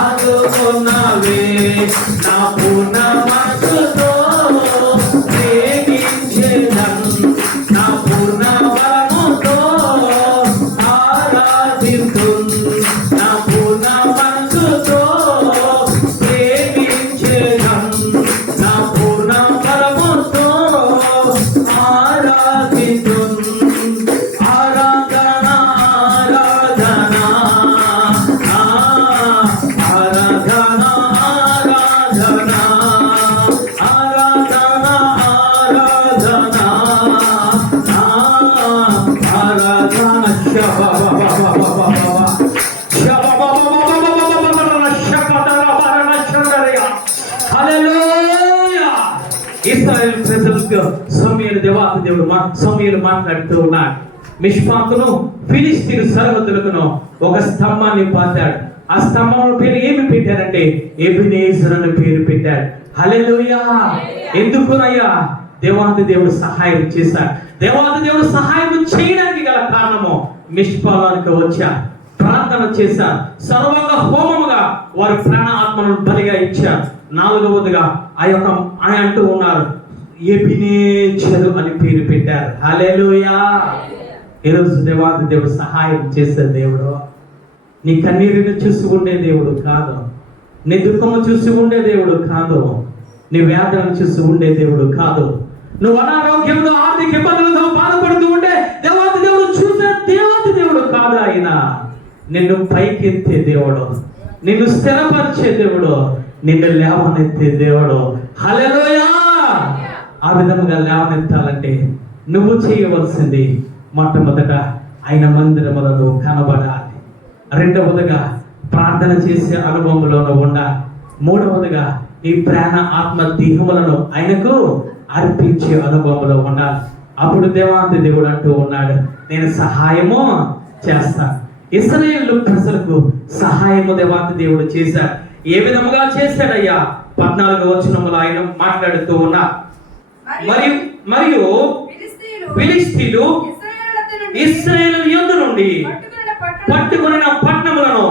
ఆదుకున్నవే నా పూర్ణ మనసుతో ప్రేమించేదను నా పూర్ణ బలముతో ఆరాధింతును నా పూర్ణ మనసుతో ప్రేమించేదను నా పూర్ణ బలముతో ఆరాధింతును ఆరాధన ఆరాధన ఆరాధన ఆరాధన ఆరాధన ఆరాధన ఇశ్రాయేలు ప్రజలకు సమూయేలు దేవాతి దేవుడు సమూయేలు మాట్లాడుతూ ఉన్నాడు. మిష్పాకును ఫిలిష్తీయుల సరిహద్దులకును ఒక స్తంభాన్ని పాతాడు. ఆ స్తంభం పేరు ఏమి పెట్టారంటే ఎబినేజర్ అని పేరు పెట్టాడు. హల్లెలూయా. ఎందుకునయ్యా? దేవాతి దేవుడు సహాయం చేశాడు. దేవాతి దేవుడు సహాయం చేయడానికి గల కారణము మిష్పాలోనికి వచ్చా ప్రార్థన చేశారు. సర్వంగ హోమముగా వారి ప్రాణ ఆత్మను బలిగా ఇచ్చారు. నాలుగవదిగా ఆయన అంటూ ఉన్నారు ఎబినేజరు అని పేరు పెట్టారు. హల్లెలూయా. ఈరోజు దేవాతి దేవుడు సహాయం చేసే దేవుడు. నీ కన్నీరుని చూసి ఉండే దేవుడు కాదు, నీ దుఃఖము చూసి ఉండే దేవుడు కాదు, నీ వేదనను చూసి ఉండే దేవుడు కాదు. నువ్వు అనారోగ్యంలో ఆర్థిక ఇబ్బందులతో బాధపడుతూ ఉంటే దేవాతి దేవుడు చూసే దేవాతి దేవుడు కాదు. ఆయన నిన్ను పైకెత్తే దేవుడు, నిన్ను స్థిరపరిచే దేవుడు, నిన్ను లేవనెత్తే దేవుడు. హల్లెలూయా. ఆ విధముగా లేవనెత్తాలంటే నువ్వు చేయవలసింది మొట్టమొదట ఆయన మందిరములలో కనబడాలి. రెండవదిగా ప్రార్థన చేసే అనుభవంలోనూ ఉండాలి. మూడవదిగా ఈ ప్రాణ ఆత్మ దేహములను ఆయనకు అర్పించే అనుభవంలో ఉండాలి. అప్పుడు దేవాతి దేవుడు అంటూ ఉన్నాడు, నేను సహాయము చేస్తాను. ఇశ్రాయేలు ప్రజలకు సహాయము దేవాతి దేవుడు చేశాడు. ఏ విధముగా చేశాడయ్యా? 14వ వచనములో ఆయన మాట్లాడుతూ ఉన్నా మరియు ఫిలిష్తీయులు ఇశ్రాయేలు యుద్ధ నుండి పట్టుకొనిన పట్టణములను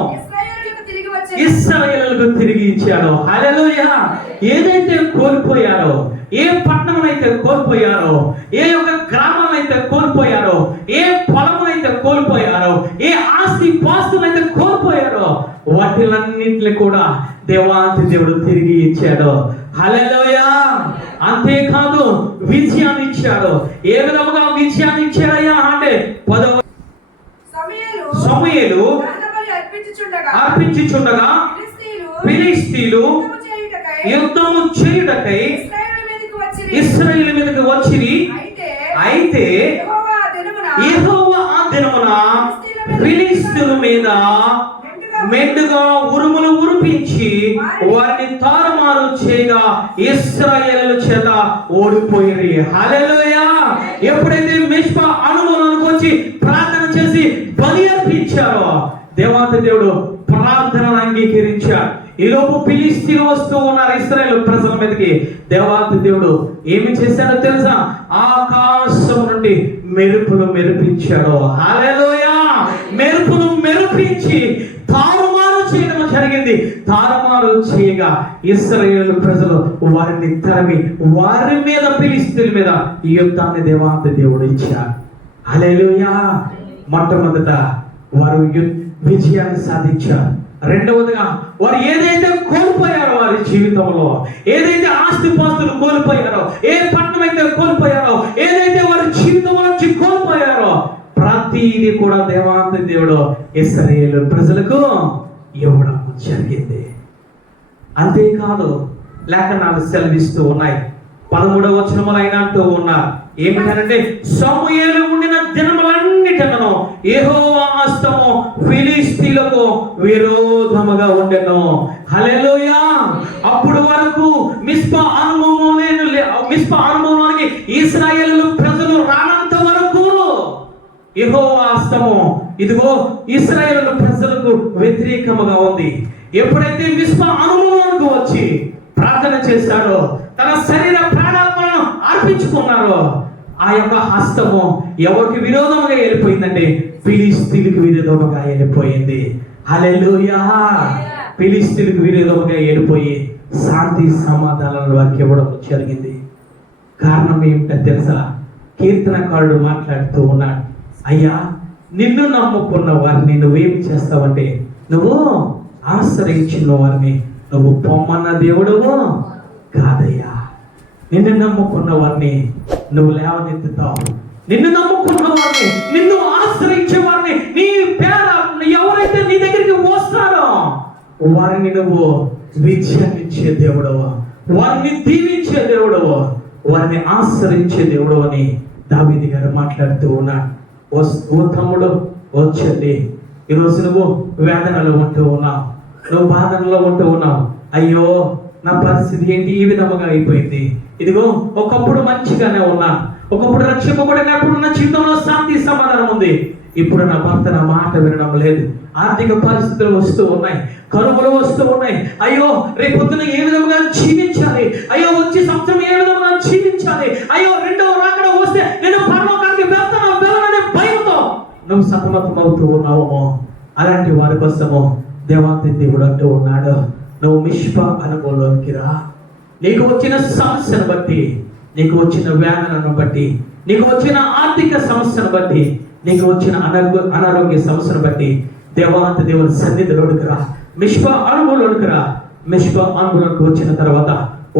ఇశ్రాయేలుకు తిరిగి ఇచ్చాడు. హల్లెలూయా. ఏదైతే కోల్పోయారో, ఏ పట్టణమునైతే కోల్పోయారో, ఏ యొక్క గ్రామాలైతే కోల్పోయారో, ఏ పొలమునైతే కోల్పోయారో, ఏ ఆస్తి పాస్తులైతే కోల్పోయారో వాటిలన్నింటిని కూడా దేవాతి దేవుడు తిరిగి ఇచ్చాడు. హల్లెలూయా. అంతేకాదు విజయాన్ని ఇచ్చాడు. ఏ విధముగా విజయాన్ని ఇచ్చాడయ్యా అంటే సమూయేలు అర్పించుచుండగా ఫిలిష్తీయులు యుద్ధము చేయుటకై ఇశ్రాయేలు మీదకి వచ్చిరి. అయితే యెహోవా ఆ దినమున ఫిలిష్తీయుల మీద మెండుగా ఉరుములు ఉరిపించి వారిని తారుమారు చేయగా ఇశ్రాయేలు చేత ఓడిపోయి. హల్లెలూయా. ఎప్పుడైతే మిష్పా అనుభవానికి వచ్చి ప్రార్థన చేసి బలి అర్పించారో దేవాతి దేవుడు ప్రార్థనను అంగీకరించాడు. ఈలోపు ఫిలిష్తీయులు వస్తూ ఉన్నారు ఇశ్రాయేలు ప్రజల మీదకి. దేవాతి దేవుడు ఏమి చేశాడో తెలుసా? ఆకాశం నుండి మెరుపులు మెరిపించాడు. హల్లెలూయా. మెరుపును మెరిపించి తారుమారు చేయడం జరిగింది. తారుమారు చేయగా ఇశ్రాయేలు ప్రజలు వారిని తరిమి వారి మీద ఫిలిష్తీయుల మీద ఈ యుద్ధాన్ని దేవాతి దేవుడు ఇచ్చాడు. హల్లెలూయా. మొట్టమొదట వారు విజయాన్ని సాధించారు. రెండవదిగా వారు ఏదైతే కోల్పోయారో వారి జీవితంలో, ఏదైతే ఆస్తిపాస్తులు కోల్పోయారో, ఏ పట్టణం అయితే కోల్పోయారో, ఏదైతే వారి జీవితంలో నుంచి కోల్పోయారో ప్రతిదీ కూడా దేవాతి దేవుడు ఇశ్రాయేలు ప్రజలకు ఇవ్వడం జరిగింది. అంతేకాదు లేఖనాలు సెలవిస్తూ ఉన్నాయి. 13వ వచనములో ఆయన అంటూ ఉన్నారు ఏమిటంటే సమూయేలు ఉండిన దినములన్నిటిలో యెహోవా హస్తము ఫిలిష్తీయులకు విరోధముగా ఉండెను. హల్లెలూయా. అప్పుడు వరకు మిస్పా అనుభవంలోనికి ఇశ్రాయేలు ప్రజలు రానంత వరకు యెహోవా హస్తము ఇదిగో ఇశ్రాయేలు ప్రజలకు వ్యతిరేకముగా ఉంది. ఎప్పుడైతే మిస్పా అనుభవానికి వచ్చి ప్రార్థన చేశాడో, తన శరీర ప్రాణాలను అర్పించుకున్నారో, ఆ యొక్క హస్తము ఎవరికి విరోధముగా వెళ్ళిపోయిందంటే ఫిలిష్తీయులకు విరోధముగా వెళ్ళిపోయింది. హల్లెలూయా. ఫిలిష్తీయులకు విరోధముగా వెళ్ళిపోయి శాంతి సమాధానాలు వారికి ఇవ్వడం జరిగింది. కారణం ఏమిటో తెలుసా? కీర్తనకారుడు మాట్లాడుతూ ఉన్నాడు, అయ్యా నిన్ను నమ్ముకున్న వారిని నువ్వేమి చేస్తావంటే, నువ్వు ఆశ్రయించిన వారిని నువ్వు పొమ్మన్న దేవుడవు కాదయ్యా. నిన్ను నమ్ముకున్న వారిని నువ్వు లేవనెత్తుతావు. నిన్ను నమ్ముకున్న వారిని, నిన్ను ఆశ్రయించే వారిని, నీ పేర ఎవరైతే నీ దగ్గరికి వస్తారో వారిని నువ్వు విజయాన్నిచ్చే దేవుడవు, వారిని దీవించే దేవుడవు, వారిని ఆశ్రయించే దేవుడు అని దావీదు గారు మాట్లాడుతూ ఉన్నాడు. ఓ తమ్ముడు, వచ్చండి. ఈరోజు నువ్వు వేదనలో ఉంటూ ఉన్నావు, నువ్వు బాధనలో ఉంటూ ఉన్నావు. అయ్యో నా పరిస్థితి ఏంటి ఈ విధముగా అయిపోయింది. ఇదిగో ఒకప్పుడు మంచిగానే ఉన్నా, ఒకప్పుడు రక్షింపబడినప్పుడు నా జీవితంలో శాంతి సమాధానం ఉంది. ఇప్పుడు నా భర్త నా మాట వినడం లేదు, ఆర్థిక పరిస్థితులు వస్తూ ఉన్నాయి, కరువులు వస్తూ ఉన్నాయి. అయ్యో రేపొద్దున ఏ విధంగా జీవించాలి, అయ్యో వచ్చే సంవత్సరం ఏ విధంగా జీవించాలి, అయ్యో రెండవ రాకడ వస్తే నేను పరలోకానికి వెళ్ళననే భయంతో నువ్వు సతమతం అవుతూ ఉన్నావు. అలాంటి వారి కోసము దేవాతి దేవుడు అంటూ ఉన్నాడు, నువ్వు మిష్పా అనుభవంలోనికి రా. నీకు వచ్చిన సమస్యను బట్టి, నీకు వచ్చిన వేదనను బట్టి, నీకు వచ్చిన ఆర్థిక సమస్యను బట్టి, నీకు వచ్చిన అనారోగ్య సమస్యను బట్టి దేవాతి దేవుని సన్నిధిలోనికి రా, మిష్పా అనుభవంలోనికి రా. మిష్పా అనుభవంలోకి వచ్చిన తర్వాత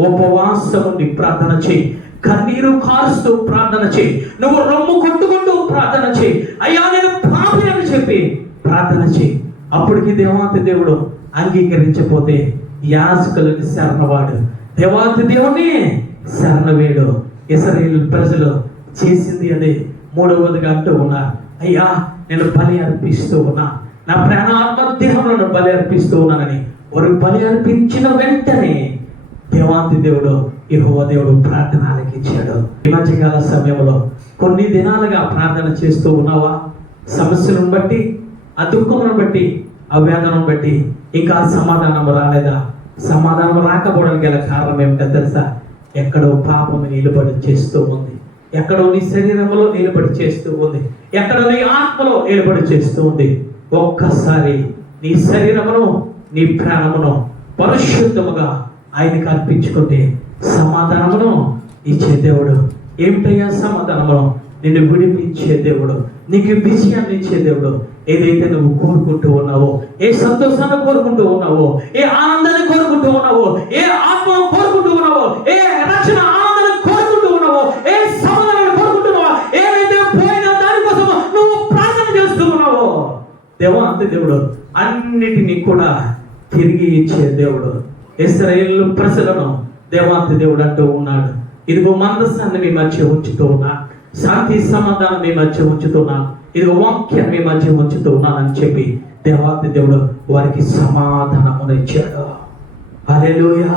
ఉపవాసం ఉండి ప్రార్థన చేయి, కన్నీరు కారుస్తూ ప్రార్థన చేయి, నువ్వు రొమ్ము కొట్టుకుంటూ ప్రార్థన చేయి. అయ్యా నేను పాపి అని చెప్పి ప్రార్థన చేయి. అప్పటికి దేవాతి దేవుడు అంగీకరించకపోతే యాజకులని శరణవాడు, దేవాతి దేవుని శరణవేడు. ఇశ్రాయేలు ప్రజలు చేసింది అదే. మూడవదిగా అంటూ ఉన్నా, అయ్యా నేను బలి అర్పిస్తూ ఉన్నా, నా ప్రాణాత్మ దేహంలో బలి అర్పిస్తూ ఉన్నానని వారు బలి అర్పించిన వెంటనే దేవాతి దేవుడు యెహోవా దేవుడు ప్రార్థన ఆలకించాడు. ఈ మధ్యకాల సమయంలో కొన్ని దినాలుగా ప్రార్థన చేస్తూ ఉన్నావా? సమస్యలను బట్టి, ఆ దుఃఖమును బట్టి, ఆ వేదనను బట్టి ఇంకా సమాధానం రాలేదా? సమాధానం రాకపోవడానికి గల కారణం ఏమిటో తెలుసా? ఎక్కడో పాపము నిలబడి చేస్తూ ఉంది, ఎక్కడో నీ శరీరంలో నిలబడి చేస్తూ ఉంది, ఎక్కడో నీ ఆత్మలో నిలబడి చేస్తూ ఉంది. ఒక్కసారి నీ శరీరమును, నీ ప్రాణమును పరిశుద్ధముగా ఆయనకు అర్పించుకుంటే సమాధానమును ఇచ్చే దేవుడు. ఏమిటయ్యా సమాధానమును? నిన్ను విడిపించే దేవుడు, నీకు విజయాన్ని ఇచ్చే దేవుడు. ఏదైతే నువ్వు కోరుకుంటూ ఉన్నావో, ఏ సంతోషాన్ని కోరుకుంటూ ఉన్నావో, ఏ ఆనందాన్ని కోరుకుంటూ ఉన్నావో, ఏ ఆత్మను కోరుకుంటూ ఉన్నావో, ఏ రక్షణ ఆనందాన్ని కోరుకుంటూ ఉన్నావో, ఏ సమాధానాన్ని కోరుకుంటున్నావో, ఏదైతే పోయినా దానికోసం నువ్వు ప్రార్థన చేస్తూ ఉన్నావో, దేవాతి దేవుడు అన్నిటినీ కూడా తిరిగి ఇచ్చే దేవుడు. ఇశ్రాయేలు ప్రజలను దేవాతి దేవుడు అంటూ ఉన్నాడు, ఇదిగో మందసాన్ని మీ మధ్య ఉంచుతూ ఉన్నా, శాంతి సమాధానం మీ మధ్య ఉంచుతున్నా, ఇదిగో వాక్యం మీ మధ్య ఉంచుతూ ఉన్నానని చెప్పి దేవాతి దేవుడు వారికి సమాధానమును ఇచ్చాడు. హల్లెలూయా.